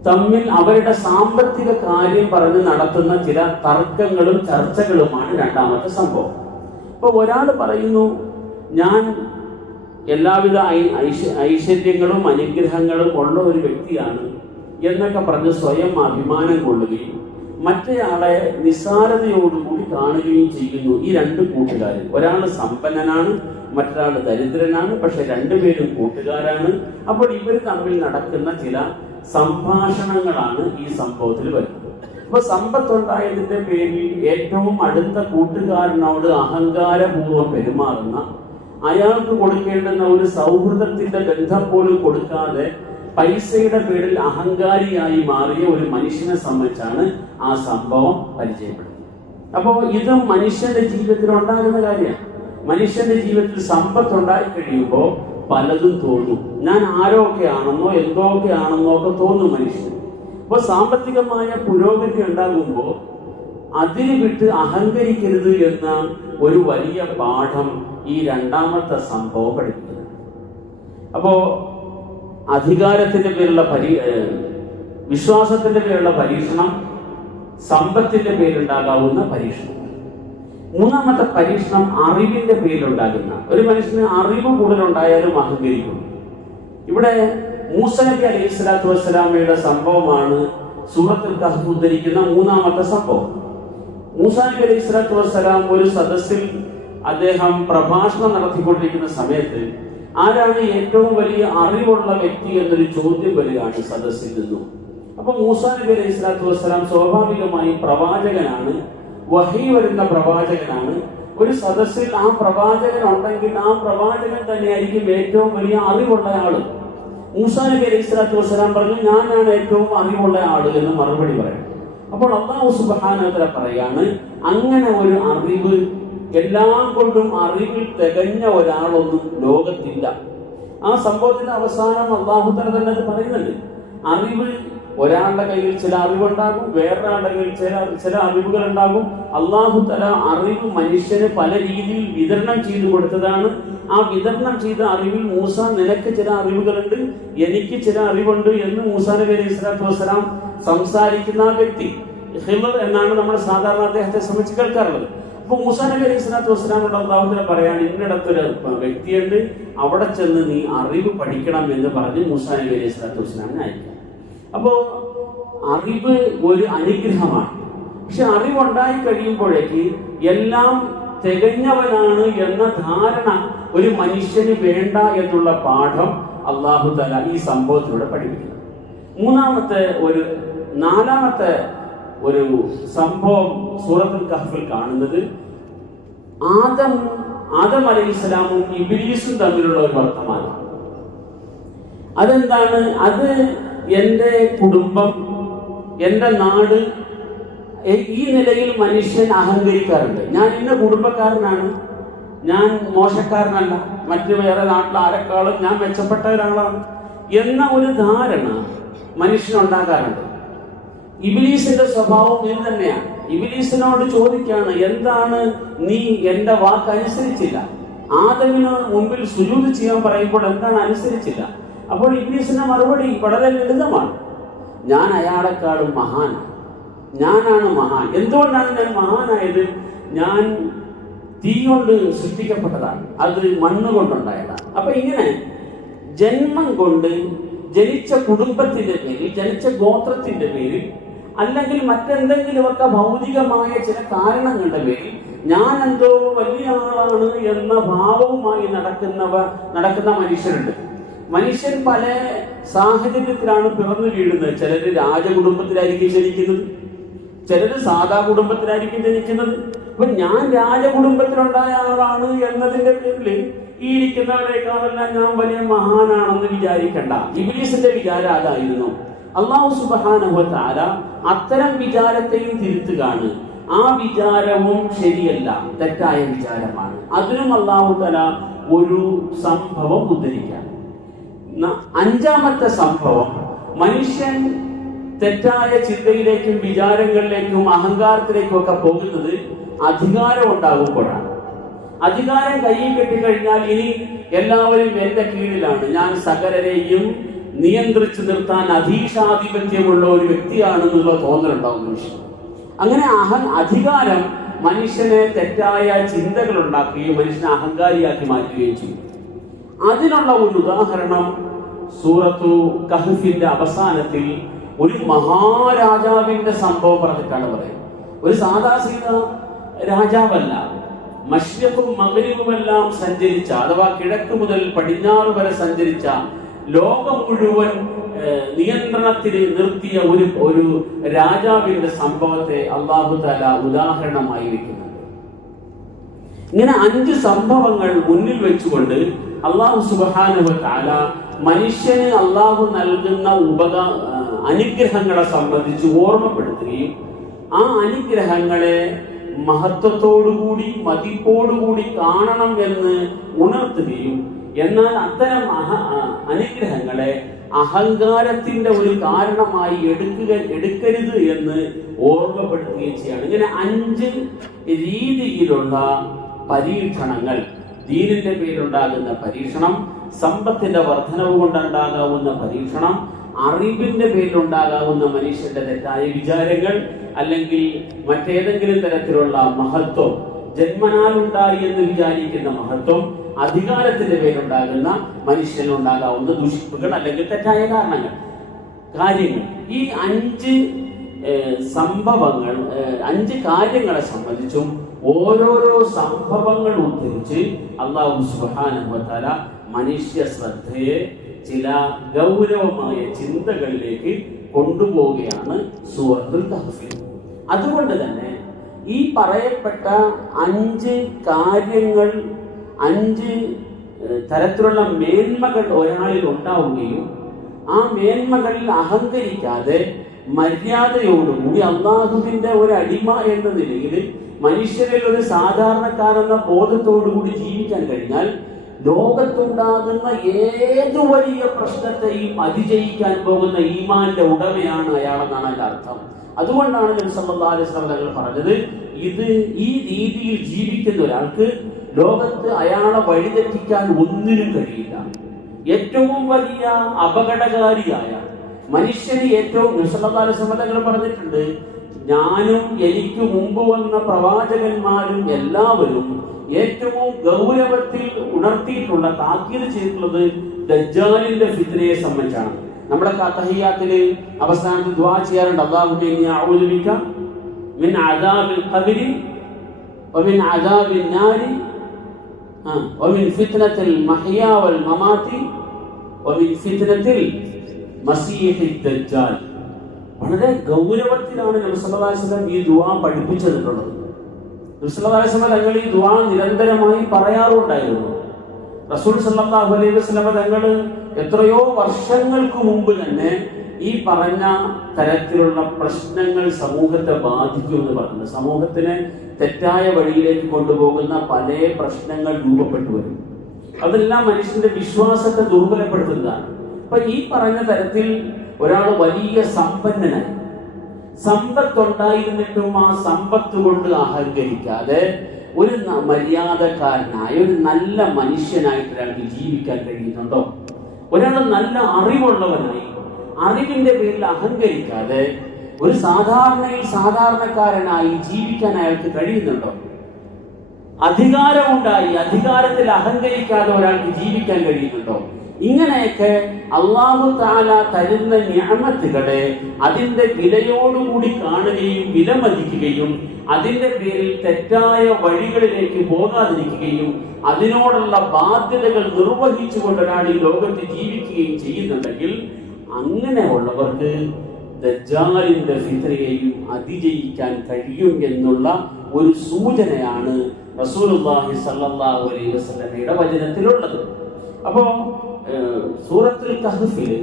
തമ്മിൽ അവരുടെ സാമ്പത്തിക കാര്യം പറഞ്ഞ് നടത്തുന്ന ചില തർക്കങ്ങളും ചർച്ചകളുമാണ് രണ്ടാമത്തെ സംഭവം. അപ്പൊ ഒരാൾ പറയുന്നു, ഞാൻ എല്ലാവിധ ഐശ്വര്യങ്ങളും അനുഗ്രഹങ്ങളും ഉള്ള ഒരു വ്യക്തിയാണ് എന്നൊക്കെ പറഞ്ഞ് സ്വയം അഭിമാനം കൊള്ളുകയും മറ്റേയാളെ നിസ്സാരതയോടുകൂടി കാണുകയും ചെയ്യുന്നു. ഈ രണ്ട് കൂട്ടുകാർ, ഒരാൾ സമ്പന്നനാണ്, മറ്റൊരാൾ ദരിദ്രനാണ്, പക്ഷെ രണ്ടുപേരും കൂട്ടുകാരാണ്. അപ്പോൾ ഇവർ തമ്മിൽ നടക്കുന്ന ചില സംഭാഷണങ്ങളാണ് ഈ സംഭവത്തിൽ വരുന്നത്. അപ്പൊ സമ്പത്തുണ്ടായതിന്റെ പേരിൽ ഏറ്റവും അടുത്ത കൂട്ടുകാരനോട് അഹങ്കാരപൂർവ്വം പെരുമാറുന്ന, അയാൾക്ക് കൊടുക്കേണ്ടുന്ന ഒരു സൗഹൃദത്തിന്റെ ബന്ധം പോലും കൊടുക്കാതെ പൈസയുടെ പേരിൽ അഹങ്കാരിയായി മാറിയ ഒരു മനുഷ്യനെ സംബന്ധിച്ചാണ് ആ സംഭവം പരിചയപ്പെടുന്നത്. അപ്പോൾ ഇത് മനുഷ്യന്റെ ജീവിതത്തിൽ ഉണ്ടാകുന്ന കാര്യമാണ്. മനുഷ്യന്റെ ജീവിതത്തിൽ സമ്പത്ത് ഉണ്ടായി കഴിയുമ്പോൾ പലതും തോന്നും. ഞാൻ ആരൊക്കെ ആണെന്നോ എന്തൊക്കെ ആണെന്നോ ഒക്കെ തോന്നും മനുഷ്യന്. അപ്പോൾ സാമ്പത്തികമായ പുരോഗതി ഉണ്ടാകുമ്പോൾ അതിന് വിട്ട് അഹങ്കരിക്കരുത് എന്ന ഒരു വലിയ പാഠം ഈ രണ്ടാമത്തെ സംഭവം പഠിക്കുന്നത്. അപ്പോ അധികാരത്തിന്റെ പേരുള്ള വിശ്വാസത്തിന്റെ പേരുള്ള പരീക്ഷണം, സമ്പത്തിന്റെ പേരുണ്ടാകാവുന്ന പരീക്ഷണം. മൂന്നാമത്തെ പരീക്ഷണം അറിവിന്റെ പേരിലുണ്ടാകുന്ന. ഒരു മനുഷ്യന് അറിവ് കൂടുതലുണ്ടായാലും അഹങ്കരിക്കും. ഇവിടെ മൂസ നബി അലൈഹി സ്വലാത്തു വസ്സലാമയുടെ സംഭവമാണ് സൂറത്തുൽ കഹ്ഫ് ഉദ്ധരിക്കുന്ന മൂന്നാമത്തെ സംഭവം. മൂസ നബി അലൈഹി സ്വലാത്തു വസ്സലാം ഒരു സദസ്സിൽ അദ്ദേഹം പ്രഭാഷണം നടത്തിക്കൊണ്ടിരിക്കുന്ന സമയത്ത് ആരാണ് ഏറ്റവും വലിയ അറിവുള്ള വ്യക്തി എന്നൊരു ചോദ്യം വരികയാണ് സദസ്സിൽ നിന്നും. അപ്പൊ മൂസ നബി അലൈഹി സ്വലാത്തു വസ്സലാം സ്വാഭാവികമായും പ്രവാചകനാണ്, വഹി വരുന്ന പ്രവാചകനാണ്. ഒരു സദസ്സിൽ ആ പ്രവാചകൻ ഉണ്ടെങ്കിൽ ആ പ്രവാചകൻ തന്നെയായിരിക്കും ഏറ്റവും വലിയ അറിവുള്ള ആള്. മൂസ നബി അലൈഹി സ്വലാത്തു വസ്സലാം പറഞ്ഞു, ഞാനാണ് ഏറ്റവും അറിവുള്ള ആള് എന്ന് മറുപടി പറയും. അപ്പോൾ അല്ലാഹു സുബ്ഹാനഹു വ തആല പറയാണ്, അങ്ങനെ ഒരു അറിവ്, എല്ലാം കൊണ്ടും അറിവിൽ തികഞ്ഞ ഒരാളൊന്നും ലോകത്തില്ല. ആ സംഭവത്തിന്റെ അവസാനം അല്ലാഹു തആല തന്നെ അത് പറയുന്നുണ്ട്. അറിവ് ഒരാളുടെ കയ്യിൽ ചില അറിവുണ്ടാകും, വേറൊരാളുടെ കയ്യിൽ ചില അറിവുകൾ ഉണ്ടാകും. അല്ലാഹു തആല അറിവ് മനുഷ്യന് പല രീതിയിൽ വിതരണം ചെയ്തു കൊടുത്തതാണ്. ആ വിതരണം ചെയ്ത അറിവിൽ മൂസ, നിനക്ക് ചില അറിവുകളുണ്ട്, എനിക്ക് ചില അറിവുണ്ട് എന്ന് മൂസ നബി അലൈഹി സ്വലാത്തു വസ്സലാം സംസാരിക്കുന്ന ആ വ്യക്തി ഖിളർ എന്നാണ് നമ്മൾ സാധാരണ അദ്ദേഹത്തെ സംബന്ധിച്ച് കേൾക്കാറുള്ളത്. അപ്പൊ മൂസ നബി അലൈഹി സ്വലാത്തു വസ്സലാമോട് അല്ലാഹു തആല പറയാണ്, ഇന്നിടത്തൊരു വ്യക്തിയുണ്ട്, അവിടെ ചെന്ന് നീ അറിവ് പഠിക്കണം എന്ന് പറഞ്ഞ് മൂസ നബി അലൈഹി സ്വലാത്തു വസ്സലാമിനെ അയക്കും. അപ്പോ അറിവ് ഒരു അനുഗ്രഹമാണ്. പക്ഷെ അറിവുണ്ടായി കഴിയുമ്പോഴേക്ക് എല്ലാം തികഞ്ഞവനാണ് എന്ന ധാരണ ഒരു മനുഷ്യന് വേണ്ട എന്നുള്ള പാഠം അല്ലാഹു തആല ഈ സംഭവത്തിലൂടെ പഠിപ്പിക്കുന്നു. നാലാമത്തെ ഒരു സംഭവം സൂറത്തുൽ കഹ്ഫിൽ കാണുന്നത് ആദം അലൈഹിസ്സലാമും ഇബ്ലീസും തമ്മിലുള്ള ഒരു വർത്തമാനമാണ്. അതെന്താണ്? അത് എൻ്റെ കുടുംബം, എൻ്റെ നാട്, ഈ നിലയിൽ മനുഷ്യൻ അഹങ്കരിക്കാറുണ്ട്. ഞാൻ ഇന്ന കുടുംബക്കാരനാണ്, ഞാൻ മോശക്കാരനല്ല, മറ്റു വേറെ നാട്ടിൽ ആരെക്കാളും ഞാൻ മെച്ചപ്പെട്ട ഒരാളാണ് എന്ന ഒരു ധാരണ മനുഷ്യനുണ്ടാകാറുണ്ട്. ഇബ്ലീസിന്റെ സ്വഭാവം ഇത് തന്നെയാണ്. ഇബ്ലീസിനോട് ചോദിക്കാണ്, എന്താണ് നീ എന്റെ വാക്ക് അനുസരിച്ചില്ല? ആദമിന് മുമ്പിൽ സുജൂദ് ചെയ്യാൻ പറയുമ്പോൾ എന്താണ് അനുസരിച്ചില്ല? അപ്പോൾ ഇബ്ലീസിന്റെ മറുപടി വളരെ ലളിതമാണ്, ഞാൻ അയാളെക്കാളും മഹാനാണ്, ഞാനാണ് മഹാൻ. എന്തുകൊണ്ടാണ് ഞാൻ മഹാനായത്? ഞാൻ തീ കൊണ്ട് സൃഷ്ടിക്കപ്പെട്ടതാണ്, അത് മണ്ണ് കൊണ്ടുണ്ടായതാണ്. അപ്പൊ ഇങ്ങനെ ജന്മം കൊണ്ട്, ജനിച്ച കുടുംബത്തിന്റെ പേരിൽ, ജനിച്ച ഗോത്രത്തിന്റെ പേരിൽ, അല്ലെങ്കിൽ മറ്റെന്തെങ്കിലുമൊക്കെ ഭൗതികമായ ചില കാരണങ്ങളുടെ പേരിൽ ഞാൻ എന്തോ വലിയ ആളാണ് എന്ന ഭാവവുമായി നടക്കുന്ന മനുഷ്യരുണ്ട്. മനുഷ്യൻ പല സാഹചര്യത്തിലാണ് പിറന്നു വീഴുന്നത്. ചിലര് രാജകുടുംബത്തിലായിരിക്കും ജനിക്കുന്നത്, ചിലര് സാധാ കുടുംബത്തിലായിരിക്കും ജനിക്കുന്നത്. അപ്പൊ ഞാൻ രാജകുടുംബത്തിലുണ്ടായ ആളാണ് എന്നതിന്റെ പേരിൽ ഈ ഇരിക്കുന്നവരെക്കാളെല്ലാം ഞാൻ വലിയ മഹാനാണെന്ന് വിചാരിക്കണ്ട. ഇബ്ലീസിന്റെ വിചാരം അതായിരുന്നു. അല്ലാഹു സുബ്ഹാനഹു വ തആല അത്തരം വിചാരത്തെയും തിരുത്തുകയാണ്. ആ വിചാരവും ശരിയല്ല, തെറ്റായ വിചാരമാണ്. അതിനും അല്ലാഹു തആല ഒരു സംഭവം ഉദ്ധരിക്കാം. അഞ്ചാമത്തെ സംഭവം, മനുഷ്യൻ തെറ്റായ ചിന്തയിലേക്കും വിചാരങ്ങളിലേക്കും അഹങ്കാരത്തിലേക്കും ഒക്കെ പോകുന്നത് അധികാരം ഉണ്ടാകുമ്പോഴാണ്. അധികാരം കയ്യിൽ കെട്ടിക്കഴിഞ്ഞാൽ ഇനി എല്ലാവരും എന്റെ കീഴിലാണ്, ഞാൻ സകലരെയും നിയന്ത്രിച്ചു നിർത്താൻ അധീശാധിപത്യമുള്ള ഒരു വ്യക്തിയാണെന്നുള്ള തോന്നലുണ്ടാവും മനുഷ്യൻ. അങ്ങനെ അധികാരം മനുഷ്യനെ തെറ്റായ ചിന്തകൾ ഉണ്ടാക്കുകയും മനുഷ്യനെ അഹങ്കാരിയാക്കി മാറ്റുകയും ചെയ്യും. അതിനുള്ള ഒരു ഉദാഹരണം സൂറത്തു കഹ്ഫിന്റെ അവസാനത്തിൽ ഒരു മഹാരാജാവിന്റെ സംഭവം പറഞ്ഞിട്ടാണ് പറയുന്നത്. ഒരു സാധാ സീത രാജാവല്ല, മശ്രിഖും മഗ്രിബുമെല്ലാം സഞ്ചരിച്ച, അഥവാ കിഴക്ക് മുതൽ പടിഞ്ഞാറ് വരെ സഞ്ചരിച്ച, ലോകം മുഴുവൻ നിയന്ത്രണത്തിൽ നിർത്തിയ ഒരു രാജാവിന്റെ സംഭവത്തെ അല്ലാഹു തആല ഉദാഹരണമായി വെക്കുന്നുണ്ട്. ഇങ്ങനെ 5 സംഭവങ്ങൾ മുന്നിൽ വെച്ചുകൊണ്ട് അല്ലാഹു സുബ്ഹാനഹു വ തആല മനുഷ്യന് അല്ലാഹു നൽകുന്ന അനുഗ്രഹങ്ങളെ സംബന്ധിച്ച് ഓർമ്മപ്പെടുത്തുകയും ആ അനുഗ്രഹങ്ങളെ മഹത്വത്തോടുകൂടി മതിപ്പോടുകൂടി കാണണം എന്ന് ഉണർത്തുകയും, എന്നാൽ അത്തരം അനുഗ്രഹങ്ങളെ അഹങ്കാരത്തിന്റെ ഒരു കാരണമായി എടുക്കരുത് എന്ന് ഓർമ്മപ്പെടുത്തുകയും ചെയ്യാണ്. ഇങ്ങനെ 5 രീതിയിലുള്ള പരീക്ഷണങ്ങൾ, ദീനിന്റെ പേരിലുണ്ടാകുന്ന പരീക്ഷണം, സമ്പത്തിന്റെ വർധനവ് കൊണ്ടുണ്ടാകാവുന്ന പരീക്ഷണം, അറിവിന്റെ പേരിലുണ്ടാകാവുന്ന മനുഷ്യന്റെ തെറ്റായ വിചാരങ്ങൾ, അല്ലെങ്കിൽ മറ്റേതെങ്കിലും തരത്തിലുള്ള മഹത്വം, ജന്മനാലുണ്ടായി എന്ന് വിചാരിക്കുന്ന മഹത്വം, അധികാരത്തിന്റെ പേരിലുണ്ടാകുന്ന മനുഷ്യനുണ്ടാകാവുന്ന ദുഷിപ്പുകൾ അല്ലെങ്കിൽ തെറ്റായ കാര്യങ്ങൾ. ഈ 5 സംഭവങ്ങൾ, 5 കാര്യങ്ങളെ സംബന്ധിച്ചും ഓരോരോ സംഭവങ്ങൾ ഉദ്ധരിച്ച് അല്ലാഹു സുബ്ഹാനഹു വ തആല മനുഷ്യ ശ്രദ്ധയെ ചില ഗൗരവമായ ചിന്തകളിലേക്ക് കൊണ്ടുപോവുകയാണ് സൂറത്തുൽ കഹ്ഫിൽ. അതുകൊണ്ട് തന്നെ ഈ പറയപ്പെട്ട 5 കാര്യങ്ങൾ, 5 തരത്തിലുള്ള മേന്മകൾ ഒരാളിൽ ഉണ്ടാവുകയും ആ മേന്മകളിൽ അഹങ്കരിക്കാതെ മര്യാദയോടുകൂടി അള്ളാഹുവിന്റെ ഒരു അടിമ എന്ന നിലയിൽ മനുഷ്യരിൽ ഒരു സാധാരണക്കാരെന്ന ബോധത്തോടുകൂടി ജീവിക്കാൻ കഴിഞ്ഞാൽ ലോകത്തുണ്ടാകുന്ന ഏതു വലിയ പ്രശ്നത്തെയും അതിജയിക്കാൻ പോകുന്ന ഈമാന്റെ ഉടമയാണ് അയാളെന്നാണ് അതിന്റെ അർത്ഥം. അതുകൊണ്ടാണ് നബി സല്ലല്ലാഹു അലൈഹി വസല്ലം തങ്ങൾ പറഞ്ഞത്, ഈ രീതിയിൽ ജീവിക്കുന്ന ഒരാൾക്ക് ലോകത്ത് അയാളെ വഴിതെറ്റിക്കാൻ ഒന്നിനും കഴിയില്ല. ഏറ്റവും വലിയ അപകടകാരിയായ മനുഷ്യന് നബി സല്ലല്ലാഹു അലൈഹി വസല്ലം തങ്ങൾ പറഞ്ഞിട്ടുണ്ട്, ഞാനും എനിക്ക് മുമ്പ് വന്ന പ്രവാചകന്മാരും എല്ലാവരും ഏറ്റവും ഗൗരവത്തിൽ ഉണർത്തിയിട്ടുള്ള, താക്കീത് ചെയ്തിട്ടുള്ളത് ദജ്ജാലിന്റെ ഫിത്നയെ സംബന്ധിച്ചാണ്. നമ്മുടെ തഹിയ്യാത്തില് അവസാനത്തിൽ ദുആ ചെയ്യാറുണ്ട്, അല്ലാഹുമ്മ ഇന്നി അഊദു ബിക മിൻ അദാബിൽ ഖബ്രി വമിൻ അദാബിൻ നാരി വമിൻ ഫിത്നത്തിൽ മഹ്യാ വൽ മമാതി വമിൻ ഫിത്നത്തിൽ മസീഹിദ് ദജ്ജാൽ. വളരെ ഗൗരവത്തിലാണ് നബി സല്ലല്ലാഹു അലൈഹി വസല്ലം ഈ ദുആ പഠിപ്പിച്ചു തന്നിട്ടുള്ളത്. നബി സല്ലല്ലാഹു അലൈഹി വസല്ലം തങ്ങൾ ഈ ദുആ നിരന്തരമായി പറയാറുണ്ടായിരുന്നു. റസൂൽ സല്ലല്ലാഹു അലൈഹി വസല്ലം തങ്ങൾ എത്രയോ വർഷങ്ങൾക്ക് മുമ്പ് തന്നെ ഈ പറഞ്ഞ തരത്തിലുള്ള പ്രശ്നങ്ങൾ സമൂഹത്തെ ബാധിക്കുമെന്ന് പറഞ്ഞു. സമൂഹത്തിനെ തെറ്റായ വഴിയിലേക്ക് കൊണ്ടുപോകുന്ന പല പ്രശ്നങ്ങൾ രൂപപ്പെട്ടു വരും. അതെല്ലാം മനുഷ്യന്റെ വിശ്വാസത്തെ ദുർബലപ്പെടുത്തുന്നതാണ്. അപ്പൊ ഈ പറഞ്ഞ തരത്തിൽ ഒരാൾ വലിയ സമ്പന്നനായി, സമ്പത്തുണ്ടായിരുന്നിട്ടും ആ സമ്പത്ത് കൊണ്ട് അഹങ്കരിക്കാതെ ഒരു മര്യാദക്കാരനായ ഒരു നല്ല മനുഷ്യനായിട്ട് ഒരാൾക്ക് ജീവിക്കാൻ കഴിയുന്നുണ്ടോ? ഒരാൾ നല്ല അറിവുള്ളവനായി അറിവിന്റെ പേരിൽ അഹങ്കരിക്കാതെ ഒരു സാധാരണക്കാരനായി ജീവിക്കാൻ അയാൾക്ക് കഴിയുന്നുണ്ടോ? അധികാരമുണ്ടായി അധികാരത്തിൽ അഹങ്കരിക്കാതെ ഒരാൾക്ക് ജീവിക്കാൻ കഴിയുന്നുണ്ടോ? ഇങ്ങനെയൊക്കെ അല്ലാഹു തആല തരുന്ന നിഅമത്തുകളെ അതിന്റെ വിലയോടുകൂടി കാണുകയും വിലമതിക്കുകയും അതിന്റെ പേരിൽ തെറ്റായ വഴികളിലേക്ക് പോകാതിരിക്കുകയും അതിനോടുള്ള ബാധ്യതകൾ നിർവഹിച്ചുകൊണ്ട് ഒരാൾ ഈ ലോകത്ത് ജീവിക്കുകയും ചെയ്യുന്നുണ്ടെങ്കിൽ അങ്ങനെയുള്ളവർക്ക് ദജ്ജാലിന്റെ ഫിത്നയെയും അതിജയിക്കാൻ കഴിയും എന്നുള്ള ഒരു സൂചനയാണ് റസൂലുള്ളാഹി സ്വല്ലല്ലാഹു അലൈഹി വസല്ലമയുടെ വചനത്തിലുള്ളത്. അപ്പോ സൂറത്തുൽ കഹ്ഫിൽ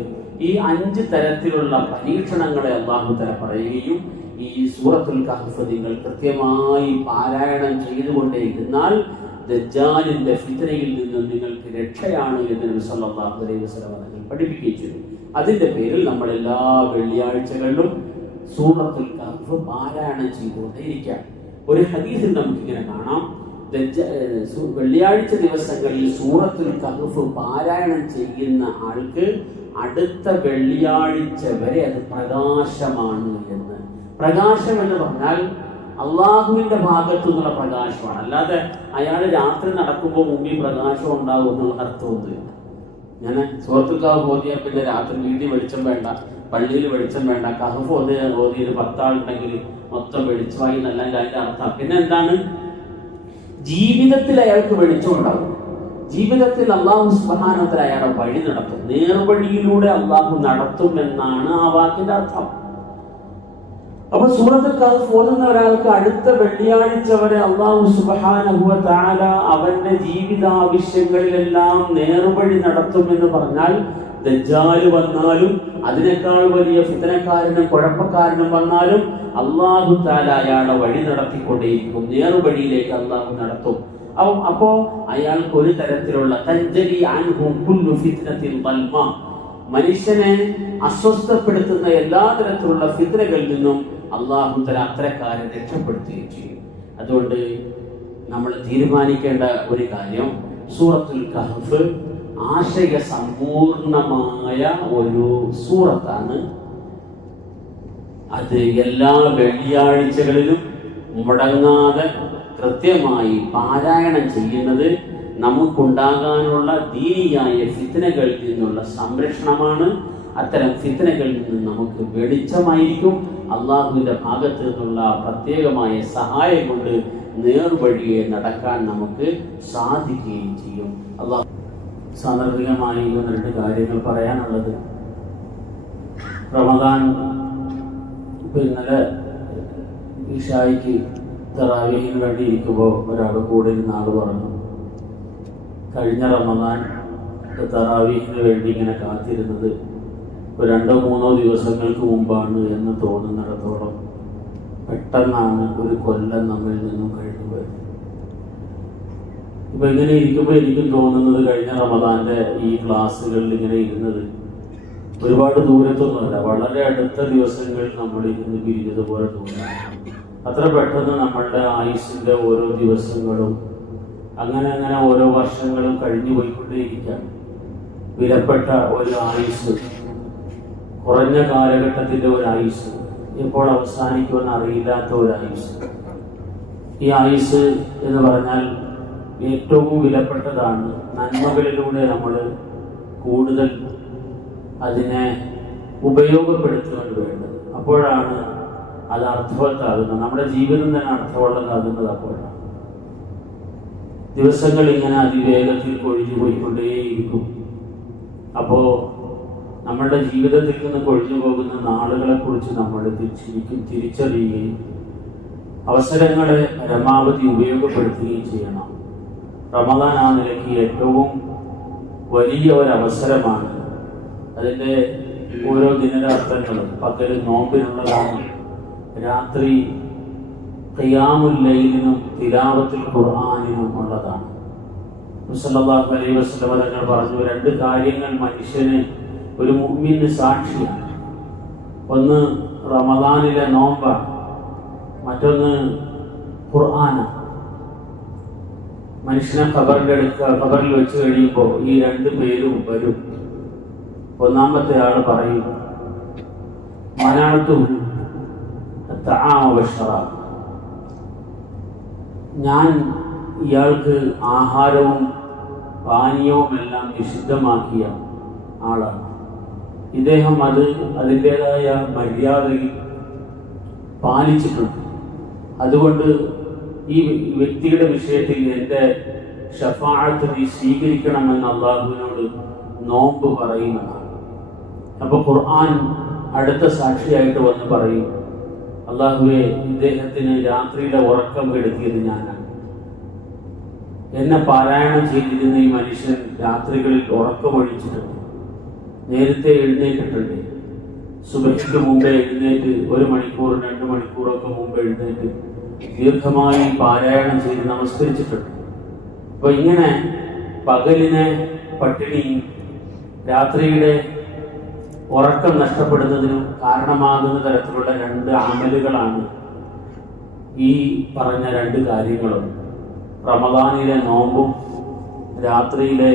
ഈ 5 തരത്തിലുള്ള പരീക്ഷണങ്ങളെ അല്ലാഹു തആല പറയുകയും ഈ സൂറത്തുൽ കഹ്ഫ് നിങ്ങൾ കൃത്യമായി പാരായണം ചെയ്തുകൊണ്ടേയിരുന്നാൽ ദജ്ജാലിന്റെ ഫിത്നയിൽ നിന്നും നിങ്ങൾക്ക് രക്ഷയാണ് എന്ന് നബി സല്ലല്ലാഹു അലൈഹി വസല്ലം തങ്ങൾ പഠിപ്പിക്കുകയും ചെയ്തു. അതിന്റെ പേരിൽ നമ്മൾ എല്ലാ വെള്ളിയാഴ്ചകളിലും സൂറത്തുൽ കഹ്ഫ് പാരായണം ചെയ്തുകൊണ്ടേയിരിക്കാം. ഒരു ഹദീസിൽ നമുക്കിങ്ങനെ കാണാം, വെള്ളിയാഴ്ച ദിവസങ്ങളിൽ സൂറത്തുൽ കഹ്ഫ് പാരായണം ചെയ്യുന്ന ആൾക്ക് അടുത്ത വെള്ളിയാഴ്ച വരെ അത് പ്രകാശമാണ് എന്ന്. പ്രകാശം എന്ന് പറഞ്ഞാൽ അള്ളാഹുവിന്റെ ഭാഗത്തു നിന്നുള്ള പ്രകാശമാണ്, അല്ലാതെ അയാൾ രാത്രി നടക്കുമ്പോൾ മുമ്പിൽ പ്രകാശം ഉണ്ടാവും എന്നുള്ള അർത്ഥമൊന്നുമില്ല. ഞാൻ സൂറത്തുൽ കഹ്ഫ് ഓതിയാൽ പിന്നെ രാത്രി വീട്ടിൽ വെളിച്ചം വേണ്ട, പള്ളിയിൽ വെളിച്ചം വേണ്ട, കഹ്ഫ് ഓതിയൊരു 10 ആളുണ്ടെങ്കിൽ മൊത്തം വെളിച്ചമായി എന്നല്ല അതിന്റെ അർത്ഥം. പിന്നെ എന്താണ്? ജീവിതത്തിൽ അയാൾക്ക് വെളിച്ചം ഉണ്ടാവും. ജീവിതത്തിൽ അള്ളാഹു സുബ്ഹാനഹു വ തആല അയാളെ വഴി നടത്തും, നേർവഴിയിലൂടെ അള്ളാഹു നടത്തും എന്നാണ് ആ വാക്കിന്റെ അർത്ഥം. അപ്പൊ സൂറത്തുൽ കഹ്ഫ് ഓതുന്ന ഒരാൾക്ക് അടുത്ത വെള്ളിയാഴ്ച വരെ അള്ളാഹു സുബ്ഹാനഹു വ തആല അവന്റെ ജീവിതാവശ്യങ്ങളിലെല്ലാം നേർവഴി നടത്തുമെന്ന് പറഞ്ഞാൽ ദജ്ജാൽ വന്നാലും അതിനേക്കാൾ വലിയ ഫിത്നക്കാരനും കുഴപ്പക്കാരനും വന്നാലും അള്ളാഹു തആല അയാളെ വഴി നടത്തിക്കൊണ്ടേയിരിക്കും, നേർവഴിയിലേക്ക് അള്ളാഹു നടത്തും. അപ്പോ അയാൾക്ക് ഒരു തരത്തിലുള്ള തൻജലി അൻഹു കുല്ലു ഫിത്നത്തിൻ ളൽമ, മനുഷ്യനെ അസ്വസ്ഥപ്പെടുത്തുന്ന എല്ലാ തരത്തിലുള്ള ഫിത്നകളിൽ നിന്നും അള്ളാഹു തആല അത്തരക്കാരെ രക്ഷപ്പെടുത്തുകയും ചെയ്യും. അതുകൊണ്ട് നമ്മൾ തീരുമാനിക്കേണ്ട ഒരു കാര്യം, സൂറത്തുൽ കഹ്ഫ് ആശയ സമ്പൂർണമായ ഒരു സൂറത്താണ്. അത് എല്ലാ വെള്ളിയാഴ്ചകളിലും മുടങ്ങാതെ കൃത്യമായി പാരായണം ചെയ്യുന്നത് നമുക്കുണ്ടാകാനുള്ള ദീനിയായ ഫിത്നകളിൽ നിന്നുള്ള സംരക്ഷണമാണ്. അത്തരം ഫിത്നകളിൽ നിന്ന് നമുക്ക് വെളിച്ചമായിരിക്കും. അള്ളാഹുവിന്റെ ഭാഗത്ത് നിന്നുള്ള പ്രത്യേകമായ സഹായം കൊണ്ട് നേർവഴിയെ നടക്കാൻ നമുക്ക് സാധിക്കുകയും ചെയ്യും. അള്ളാഹു സാന്ദർഭികമായി 2 കാര്യങ്ങൾ പറയാനുള്ളത്. റമദാൻ ഇന്നലെ ഇശായിക്ക് തറാവീഹിന് വേണ്ടി ഇരിക്കുമ്പോൾ ഒരാൾ കൂടെ ഇരുന്ന ആൾ പറഞ്ഞു, കഴിഞ്ഞ റമദാൻ തറാവീഹിന് വേണ്ടി ഇങ്ങനെ കാത്തിരുന്നത് 2-3 ദിവസങ്ങൾക്ക് മുമ്പാണ് എന്ന് തോന്നുന്നിടത്തോളം പെട്ടെന്നാണ് ഒരു കൊല്ലം നമ്മിൽ നിന്നും കഴിഞ്ഞു പോയത്. ഇപ്പൊ ഇങ്ങനെ ഇരിക്കുമ്പോൾ എനിക്കും തോന്നുന്നത് കഴിഞ്ഞ റമദാന്റെ ഈ ക്ലാസ്സുകളിൽ ഇങ്ങനെ ഇരുന്നത് ഒരുപാട് ദൂരത്തൊന്നുമല്ല, വളരെ അടുത്ത ദിവസങ്ങളിൽ നമ്മൾ ഇരുന്ന് പിരിഞ്ഞതുപോലെ തോന്നുന്നു. അത്ര പെട്ടെന്ന് നമ്മളുടെ ആയുസ്സിന്റെ ഓരോ ദിവസങ്ങളും അങ്ങനെ ഓരോ വർഷങ്ങളും കഴിഞ്ഞു പോയിക്കൊണ്ടേയിരിക്കുകയാണ്. വിലപ്പെട്ട ഒരു ആയുസ്, കുറഞ്ഞ കാലഘട്ടത്തിന്റെ ഒരു ആയുസ്, എപ്പോൾ അവസാനിക്കുമെന്ന് അറിയില്ലാത്ത ഒരു ആയുസ്. ഈ ആയുസ് എന്ന് പറഞ്ഞാൽ ഏറ്റവും വിലപ്പെട്ടതാണ്. നന്മകളിലൂടെ നമ്മൾ കൂടുതൽ അതിനെ ഉപയോഗപ്പെടുത്തുവാൻ വേണ്ടത്. അപ്പോഴാണ് അത് അർത്ഥവത്താകുന്നത്. നമ്മുടെ ജീവിതം തന്നെ അർത്ഥമുള്ളതാകുന്നത് അപ്പോഴാണ്. ദിവസങ്ങൾ ഇങ്ങനെ അതിവേഗത്തിൽ കൊഴിഞ്ഞു പോയിക്കൊണ്ടേയിരിക്കും. അപ്പോ നമ്മളുടെ ജീവിതത്തിൽ നിന്ന് കൊഴിഞ്ഞു പോകുന്ന നാളുകളെ കുറിച്ച് നമ്മൾ തിരിച്ചറിയുകയും അവസരങ്ങളെ പരമാവധി ഉപയോഗപ്പെടുത്തുകയും ചെയ്യണം. റമദാൻ ആ നിലയ്ക്ക് ഏറ്റവും വലിയ ഒരവസരമാണ്. അതിൻ്റെ ഓരോ ദിനരാത്രങ്ങളും പകൽ നോമ്പിനുള്ളതാണ്, രാത്രി ഖിയാമുൽ ലൈലിനും തിലാവത്തുൽ ഖുർആനിനും ഉള്ളതാണ്. സല്ലല്ലാഹു അലൈഹി വസല്ലം തങ്ങൾ പറഞ്ഞു, 2 കാര്യങ്ങൾ മനുഷ്യന്, ഒരു മുഅ്മിന് സാക്ഷിയാണ്. ഒന്ന് റമദാനിലെ നോമ്പാണ്, മറ്റൊന്ന് ഖുർആനാണ്. മനുഷ്യനെ ഖബറിൽ വെച്ച് കഴിയുമ്പോൾ ഈ 2 പേരും വരും. ഒന്നാമത്തെ ആൾ പറയും, മനാത്തു തആമ വശറാബ്, ഞാൻ ഇയാൾക്ക് ആഹാരവും പാനീയവും എല്ലാം നിഷിദ്ധമാക്കിയ ആളാണ്. ഇദ്ദേഹം അതിൻ്റെതായ മര്യാദയിൽ പാലിച്ചിട്ടുണ്ട്. അതുകൊണ്ട് ഈ വ്യക്തിയുടെ വിഷയത്തിൽ എൻ്റെ ശഫാഅത്ത് നീ സ്വീകരിക്കണമെന്ന് അള്ളാഹുവിനോട് നോമ്പ് പറയുന്നതാണ്. അപ്പൊ ഖുർആൻ അടുത്ത സാക്ഷിയായിട്ട് വന്ന് പറയും, അള്ളാഹുവെ, ഇദ്ദേഹത്തിന് രാത്രിയിലെ ഉറക്കം കെടുത്തിയത് ഞാനാണ്. എന്നെ പാരായണം ചെയ്തിരുന്ന ഈ മനുഷ്യൻ രാത്രികളിൽ ഉറക്കമൊഴിച്ചിട്ടുണ്ട്, നേരത്തെ എഴുന്നേറ്റിട്ടുണ്ട്. സുബഹിക്ക് മുമ്പേ എഴുന്നേറ്റ് 1 മണിക്കൂർ 2 മണിക്കൂറൊക്കെ മുമ്പ് എഴുന്നേറ്റ് ദീർഘമായി പാരായണം ചെയ്ത് നമസ്കരിച്ചിട്ടുണ്ട്. അപ്പൊ ഇങ്ങനെ പകലിനെ പട്ടിണിയും രാത്രിയുടെ ഉറക്കം നഷ്ടപ്പെടുന്നതിനും കാരണമാകുന്ന തരത്തിലുള്ള 2 അമലുകളാണ് ഈ പറഞ്ഞ 2 കാര്യങ്ങളും. റമദാനിലെ നോമ്പും രാത്രിയിലെ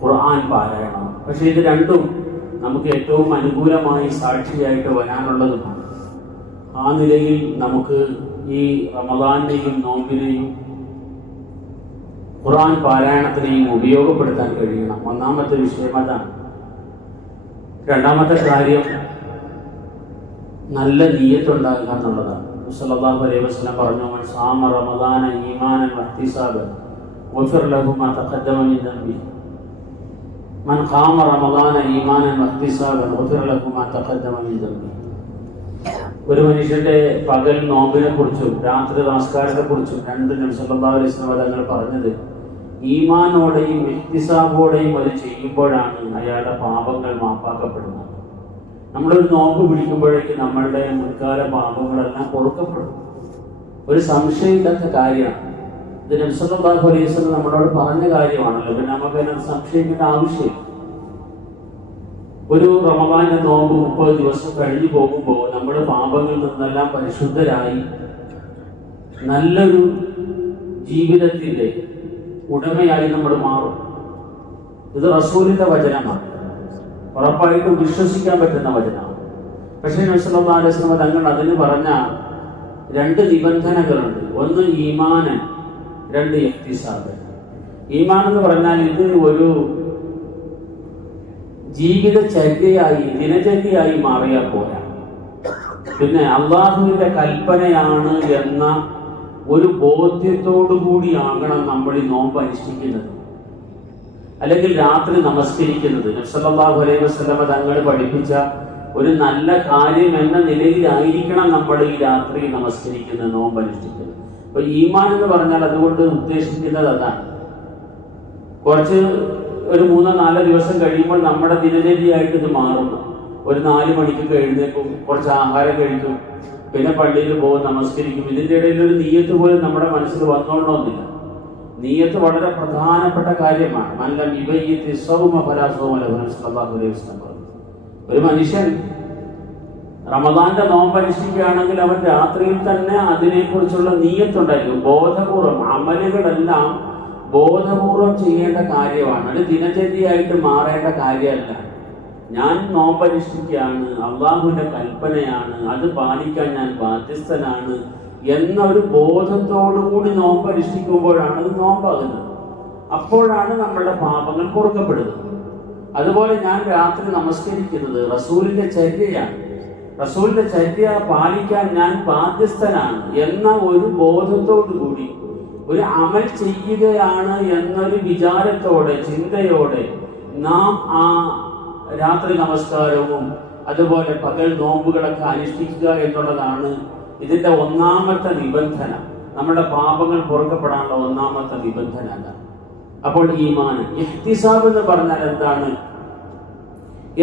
ഖുർആൻ പാരായണം. പക്ഷെ ഇത് രണ്ടും നമുക്ക് ഏറ്റവും അനുകൂലമായി സാക്ഷിയായിട്ട് വരാനുള്ളതുമാണ്. ആ നിലയിൽ നമുക്ക് ഈ റമദാനിനെയും നോമ്പിനെയും ഖുർആൻ പാരായണത്തിനെയും ഉപയോഗപ്പെടുത്താൻ കഴിയണം. ഒന്നാമത്തെ വിഷയം അതാണ്. രണ്ടാമത്തെ കാര്യം നല്ല നിയ്യത്തുണ്ടാകുക എന്നുള്ളതാണ്. സല്ലല്ലാഹു അലൈഹി വസല്ലം പറഞ്ഞു, മൻ സാമ റമദാന ഈമാനൻ വഹ്തിസാബൻ ഗുഫിറ ലഹു മാ തഖദ്ദമ മിൻ ദംബിഹി മൻ ഖാമ റമദാന ഈമാനൻ വഹ്തിസാബൻ ഗുഫിറ ലഹു മാ തഖദ്ദമ മിൻ ദംബിഹി. ഒരു മനുഷ്യന്റെ പകൽ നോമ്പിനെ കുറിച്ചും രാത്രി നമസ്കാരത്തെ കുറിച്ചും 2 നബി സല്ലല്ലാഹു അലൈഹി വസല്ലം തങ്ങൾ പറഞ്ഞത് ഈമാനോടെയും ഇഹ്തിസാബോടെയും അത് ചെയ്യുമ്പോഴാണ് അയാളുടെ പാപങ്ങൾ മാപ്പാക്കപ്പെടുന്നത്. നമ്മളൊരു നോമ്പ് പിടിക്കുമ്പോഴേക്ക് നമ്മളുടെ മുൻകാല പാപങ്ങളെല്ലാം പൊറുക്കപ്പെടും. ഒരു സംശയമില്ലാത്ത കാര്യമാണ്. ഇത് നബി സല്ലല്ലാഹു അലൈഹി വസല്ലം നമ്മളോട് പറഞ്ഞ കാര്യമാണല്ലോ. പിന്നെ നമുക്ക് അതിനകത്ത് സംശയിക്കേണ്ട ആവശ്യമില്ല. ഒരു റമദാന്റെ നോമ്പ് 30 ദിവസം കഴിഞ്ഞു പോകുമ്പോൾ നമ്മുടെ പാപങ്ങളിൽ നിന്നെല്ലാം പരിശുദ്ധരായി നല്ലൊരു ജീവിതത്തിന്റെ ഉടമയായി നമ്മൾ മാറും. ഇത് റസൂലിന്റെ വചനമാണ്, ഉറപ്പായിട്ടും വിശ്വസിക്കാൻ പറ്റുന്ന വചനമാണ്. പക്ഷേ നബി സല്ലല്ലാഹു അലൈഹി വസല്ലം തങ്ങൾ അതിന് പറഞ്ഞ 2 നിബന്ധനകളുണ്ട്. ഒന്ന് ഈമാനൻ, 2 ഇഹ്തിസാബ്. ഈമാൻ എന്ന് പറഞ്ഞാൽ ഇത് ഒരു ജീവിതചര്യയായി ദിനചര്യയായി മാറിയാൽ പോരാ. പിന്നെ അള്ളാഹുവിന്റെ കൽപ്പനയാണ് എന്ന ഒരു ബോധ്യത്തോടു കൂടിയാകണം നമ്മൾ ഈ നോമ്പ് അനുഷ്ഠിക്കുന്നത്, അല്ലെങ്കിൽ രാത്രി നമസ്കരിക്കുന്നത്. നബി സല്ലല്ലാഹു അലൈഹി വസല്ലം തങ്ങൾ പഠിപ്പിച്ച ഒരു നല്ല കാര്യം എന്ന നിലയിലായിരിക്കണം നമ്മൾ ഈ രാത്രി നമസ്കരിക്കുന്നത്, നോമ്പ് അനുഷ്ഠിക്കുന്നത്. അപ്പൊ ഈമാൻ എന്ന് പറഞ്ഞാൽ അതുകൊണ്ട് ഉദ്ദേശിക്കുന്നത് അതാണ്. കുറച്ച് ഒരു 3-4 ദിവസം കഴിയുമ്പോൾ നമ്മുടെ ദിനചര്യയായിട്ട് ഇത് മാറുന്നു. ഒരു 4 മണിക്കൊക്കെ എഴുന്നേക്കും, കുറച്ച് ആഹാരം കഴിക്കും, പിന്നെ പള്ളിയിൽ പോകും, നമസ്കരിക്കും. ഇതിന്റെ ഇടയിൽ ഒരു നിയ്യത്ത് പോലും നമ്മുടെ മനസ്സിൽ വന്നോളണമെന്നില്ല. നിയ്യത്ത് വളരെ പ്രധാനപ്പെട്ട കാര്യമാണ്. മല്ലം യുബയ്യിത്തി സൗമ ഫലാ സൗമ ലഹു സല്ലല്ലാഹു അലൈഹി വസല്ലം പറഞ്ഞു. ഒരു മനുഷ്യൻ റമദാന്റെ നോമ്പ് അനുഷ്ഠിക്കുകയാണെങ്കിൽ അവൻ രാത്രിയിൽ തന്നെ അതിനെക്കുറിച്ചുള്ള നിയ്യത്തുണ്ടായിരിക്കും. ബോധപൂർവം അമലുകളെല്ലാം ബോധപൂർവം ചെയ്യേണ്ട കാര്യമാണ്. അത് ദിനചര്യയായിട്ട് മാറേണ്ട കാര്യമല്ല. ഞാൻ നോമ്പ് അനുഷ്ഠിക്കുകയാണ്, അള്ളാഹുവിന്റെ കൽപ്പനയാണ്, അത് പാലിക്കാൻ ഞാൻ ബാധ്യസ്ഥനാണ് എന്നൊരു ബോധത്തോടുകൂടി നോമ്പ് അനുഷ്ഠിക്കുമ്പോഴാണ് അത് നോമ്പാകുന്നത്. അപ്പോഴാണ് നമ്മളുടെ പാപങ്ങൾ പൊറുക്കപ്പെടുന്നത്. അതുപോലെ ഞാൻ രാത്രി നമസ്കരിക്കുന്നത് റസൂലിന്റെ ചര്യയാണ്, റസൂലിന്റെ ചര്യ പാലിക്കാൻ ഞാൻ ബാധ്യസ്ഥനാണ് എന്ന ഒരു ബോധത്തോടു കൂടി ഒരു അമൽ ചെയ്യുകയാണ് എന്നൊരു വിചാരത്തോടെ ചിന്തയോടെ നാം ആ രാത്രി നമസ്കാരവും അതുപോലെ പകൽ നോമ്പുകളൊക്കെ അനുഷ്ഠിക്കുക എന്നുള്ളതാണ് ഇതിന്റെ ഒന്നാമത്തെ നിബന്ധന. നമ്മുടെ പാപങ്ങൾ പൊറുക്കപ്പെടാനുള്ള ഒന്നാമത്തെ നിബന്ധന അതാണ്. അപ്പോൾ ഈമാൻ. ഇഹ്തിസാബ് എന്ന് പറഞ്ഞാൽ എന്താണ്?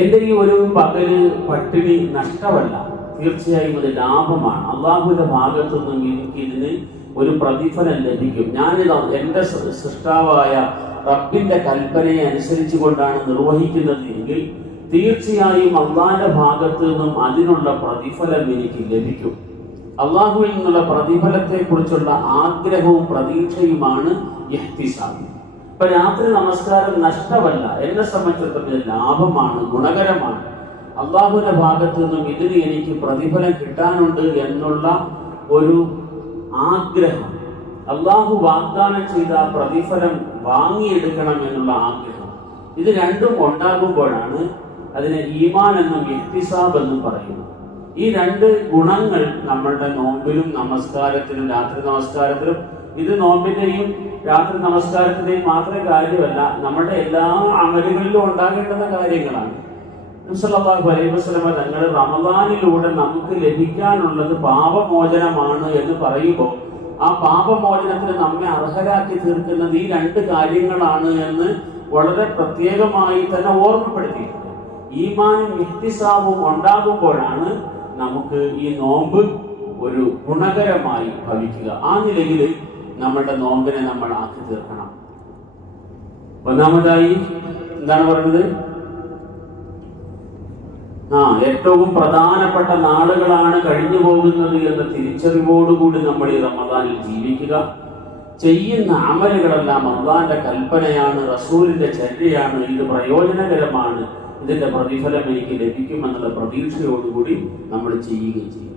എന്റെ ഈ ഒരു പകല് പട്ടിണി നഷ്ടമല്ല, തീർച്ചയായും അത് ലാഭമാണ്. അള്ളാഹുവിന്റെ ഭാഗത്തു നിന്നും എനിക്ക് ഇതിന് ഒരു പ്രതിഫലം ലഭിക്കും. ഞാനിത് എന്റെ സൃഷ്ടാവായ റബ്ബിന്റെ കൽപ്പനയെ അനുസരിച്ചു കൊണ്ടാണ് നിർവഹിക്കുന്നത് എങ്കിൽ തീർച്ചയായും അള്ളാഹിന്റെ ഭാഗത്തു നിന്നും അതിനുള്ള പ്രതിഫലം എനിക്ക് ലഭിക്കും. അള്ളാഹുവിൽ നിന്നുള്ള പ്രതിഫലത്തെ കുറിച്ചുള്ള ആഗ്രഹവും പ്രതീക്ഷയുമാണ് ഇഹ്തിസാബ്. ഇപ്പൊ രാത്രി നമസ്കാരം നഷ്ടമല്ല, എന്നെ സംബന്ധിച്ചിടത്തോളം ലാഭമാണ്, ഗുണകരമാണ്. അള്ളാഹുവിന്റെ ഭാഗത്തു നിന്നും ഇതിന് എനിക്ക് പ്രതിഫലം കിട്ടാനുണ്ട് എന്നുള്ള ഒരു ആഗ്രഹം, അള്ളാഹു വാഗ്ദാനം ചെയ്ത പ്രതിഫലം വാങ്ങിയെടുക്കണം എന്നുള്ള ആഗ്രഹം, ഇത് രണ്ടും ഉണ്ടാകുമ്പോഴാണ് അതിനെ ഈമാൻ എന്നും ഇഹ്തിസാബ് എന്നും പറയുന്നത്. ഈ 2 ഗുണങ്ങൾ നമ്മളുടെ നോമ്പിലും നമസ്കാരത്തിലും രാത്രി നമസ്കാരത്തിലും, ഇത് നോമ്പിന്റെയും രാത്രി നമസ്കാരത്തിന്റെയും മാത്രമേ കാര്യമല്ല, നമ്മുടെ എല്ലാ അമലുകളിലും ഉണ്ടാകേണ്ടുന്ന കാര്യങ്ങളാണ്. നബി സല്ലല്ലാഹു അലൈഹി വസല്ലം തങ്ങൾ റമദാനിലൂടെ നമുക്ക് ലഭിക്കാനുള്ളത് പാപമോചനമാണ് എന്ന് പറയുമ്പോൾ ആ പാപമോചനത്തിന് നമ്മെ അർഹരാക്കി തീർക്കുന്നത് ഈ 2 കാര്യങ്ങളാണ് എന്ന് വളരെ പ്രത്യേകമായി തന്നെ ഓർമ്മപ്പെടുത്തിയിട്ടുണ്ട്. ഈമാനും ഇഹ്തിസാബും ഉണ്ടാകുമ്പോഴാണ് നമുക്ക് ഈ നോമ്പ് ഒരു ഗുണകരമായി ഭവിക്കുക. ആ നിലയിൽ നമ്മളുടെ നോമ്പിനെ നമ്മൾ ആക്കി തീർക്കണം. ഒന്നാമതായി എന്താണ് പറയുന്നത്? ഏറ്റവും പ്രധാനപ്പെട്ട നാളുകളാണ് കഴിഞ്ഞു പോകുന്നത് എന്ന തിരിച്ചറിവോടുകൂടി നമ്മൾ ഈ റമദാനിൽ ജീവിക്കുക. ചെയ്യുന്ന അമലുകളെല്ലാം അല്ലാഹുവിന്റെ കൽപ്പനയാണ്, റസൂലിന്റെ ചര്യയാണ്, ഇത് പ്രയോജനകരമാണ്, ഇതിന്റെ പ്രതിഫലം എനിക്ക് ലഭിക്കുമെന്നുള്ള പ്രതീക്ഷയോടുകൂടി നമ്മൾ ചെയ്യുകയും ചെയ്യും.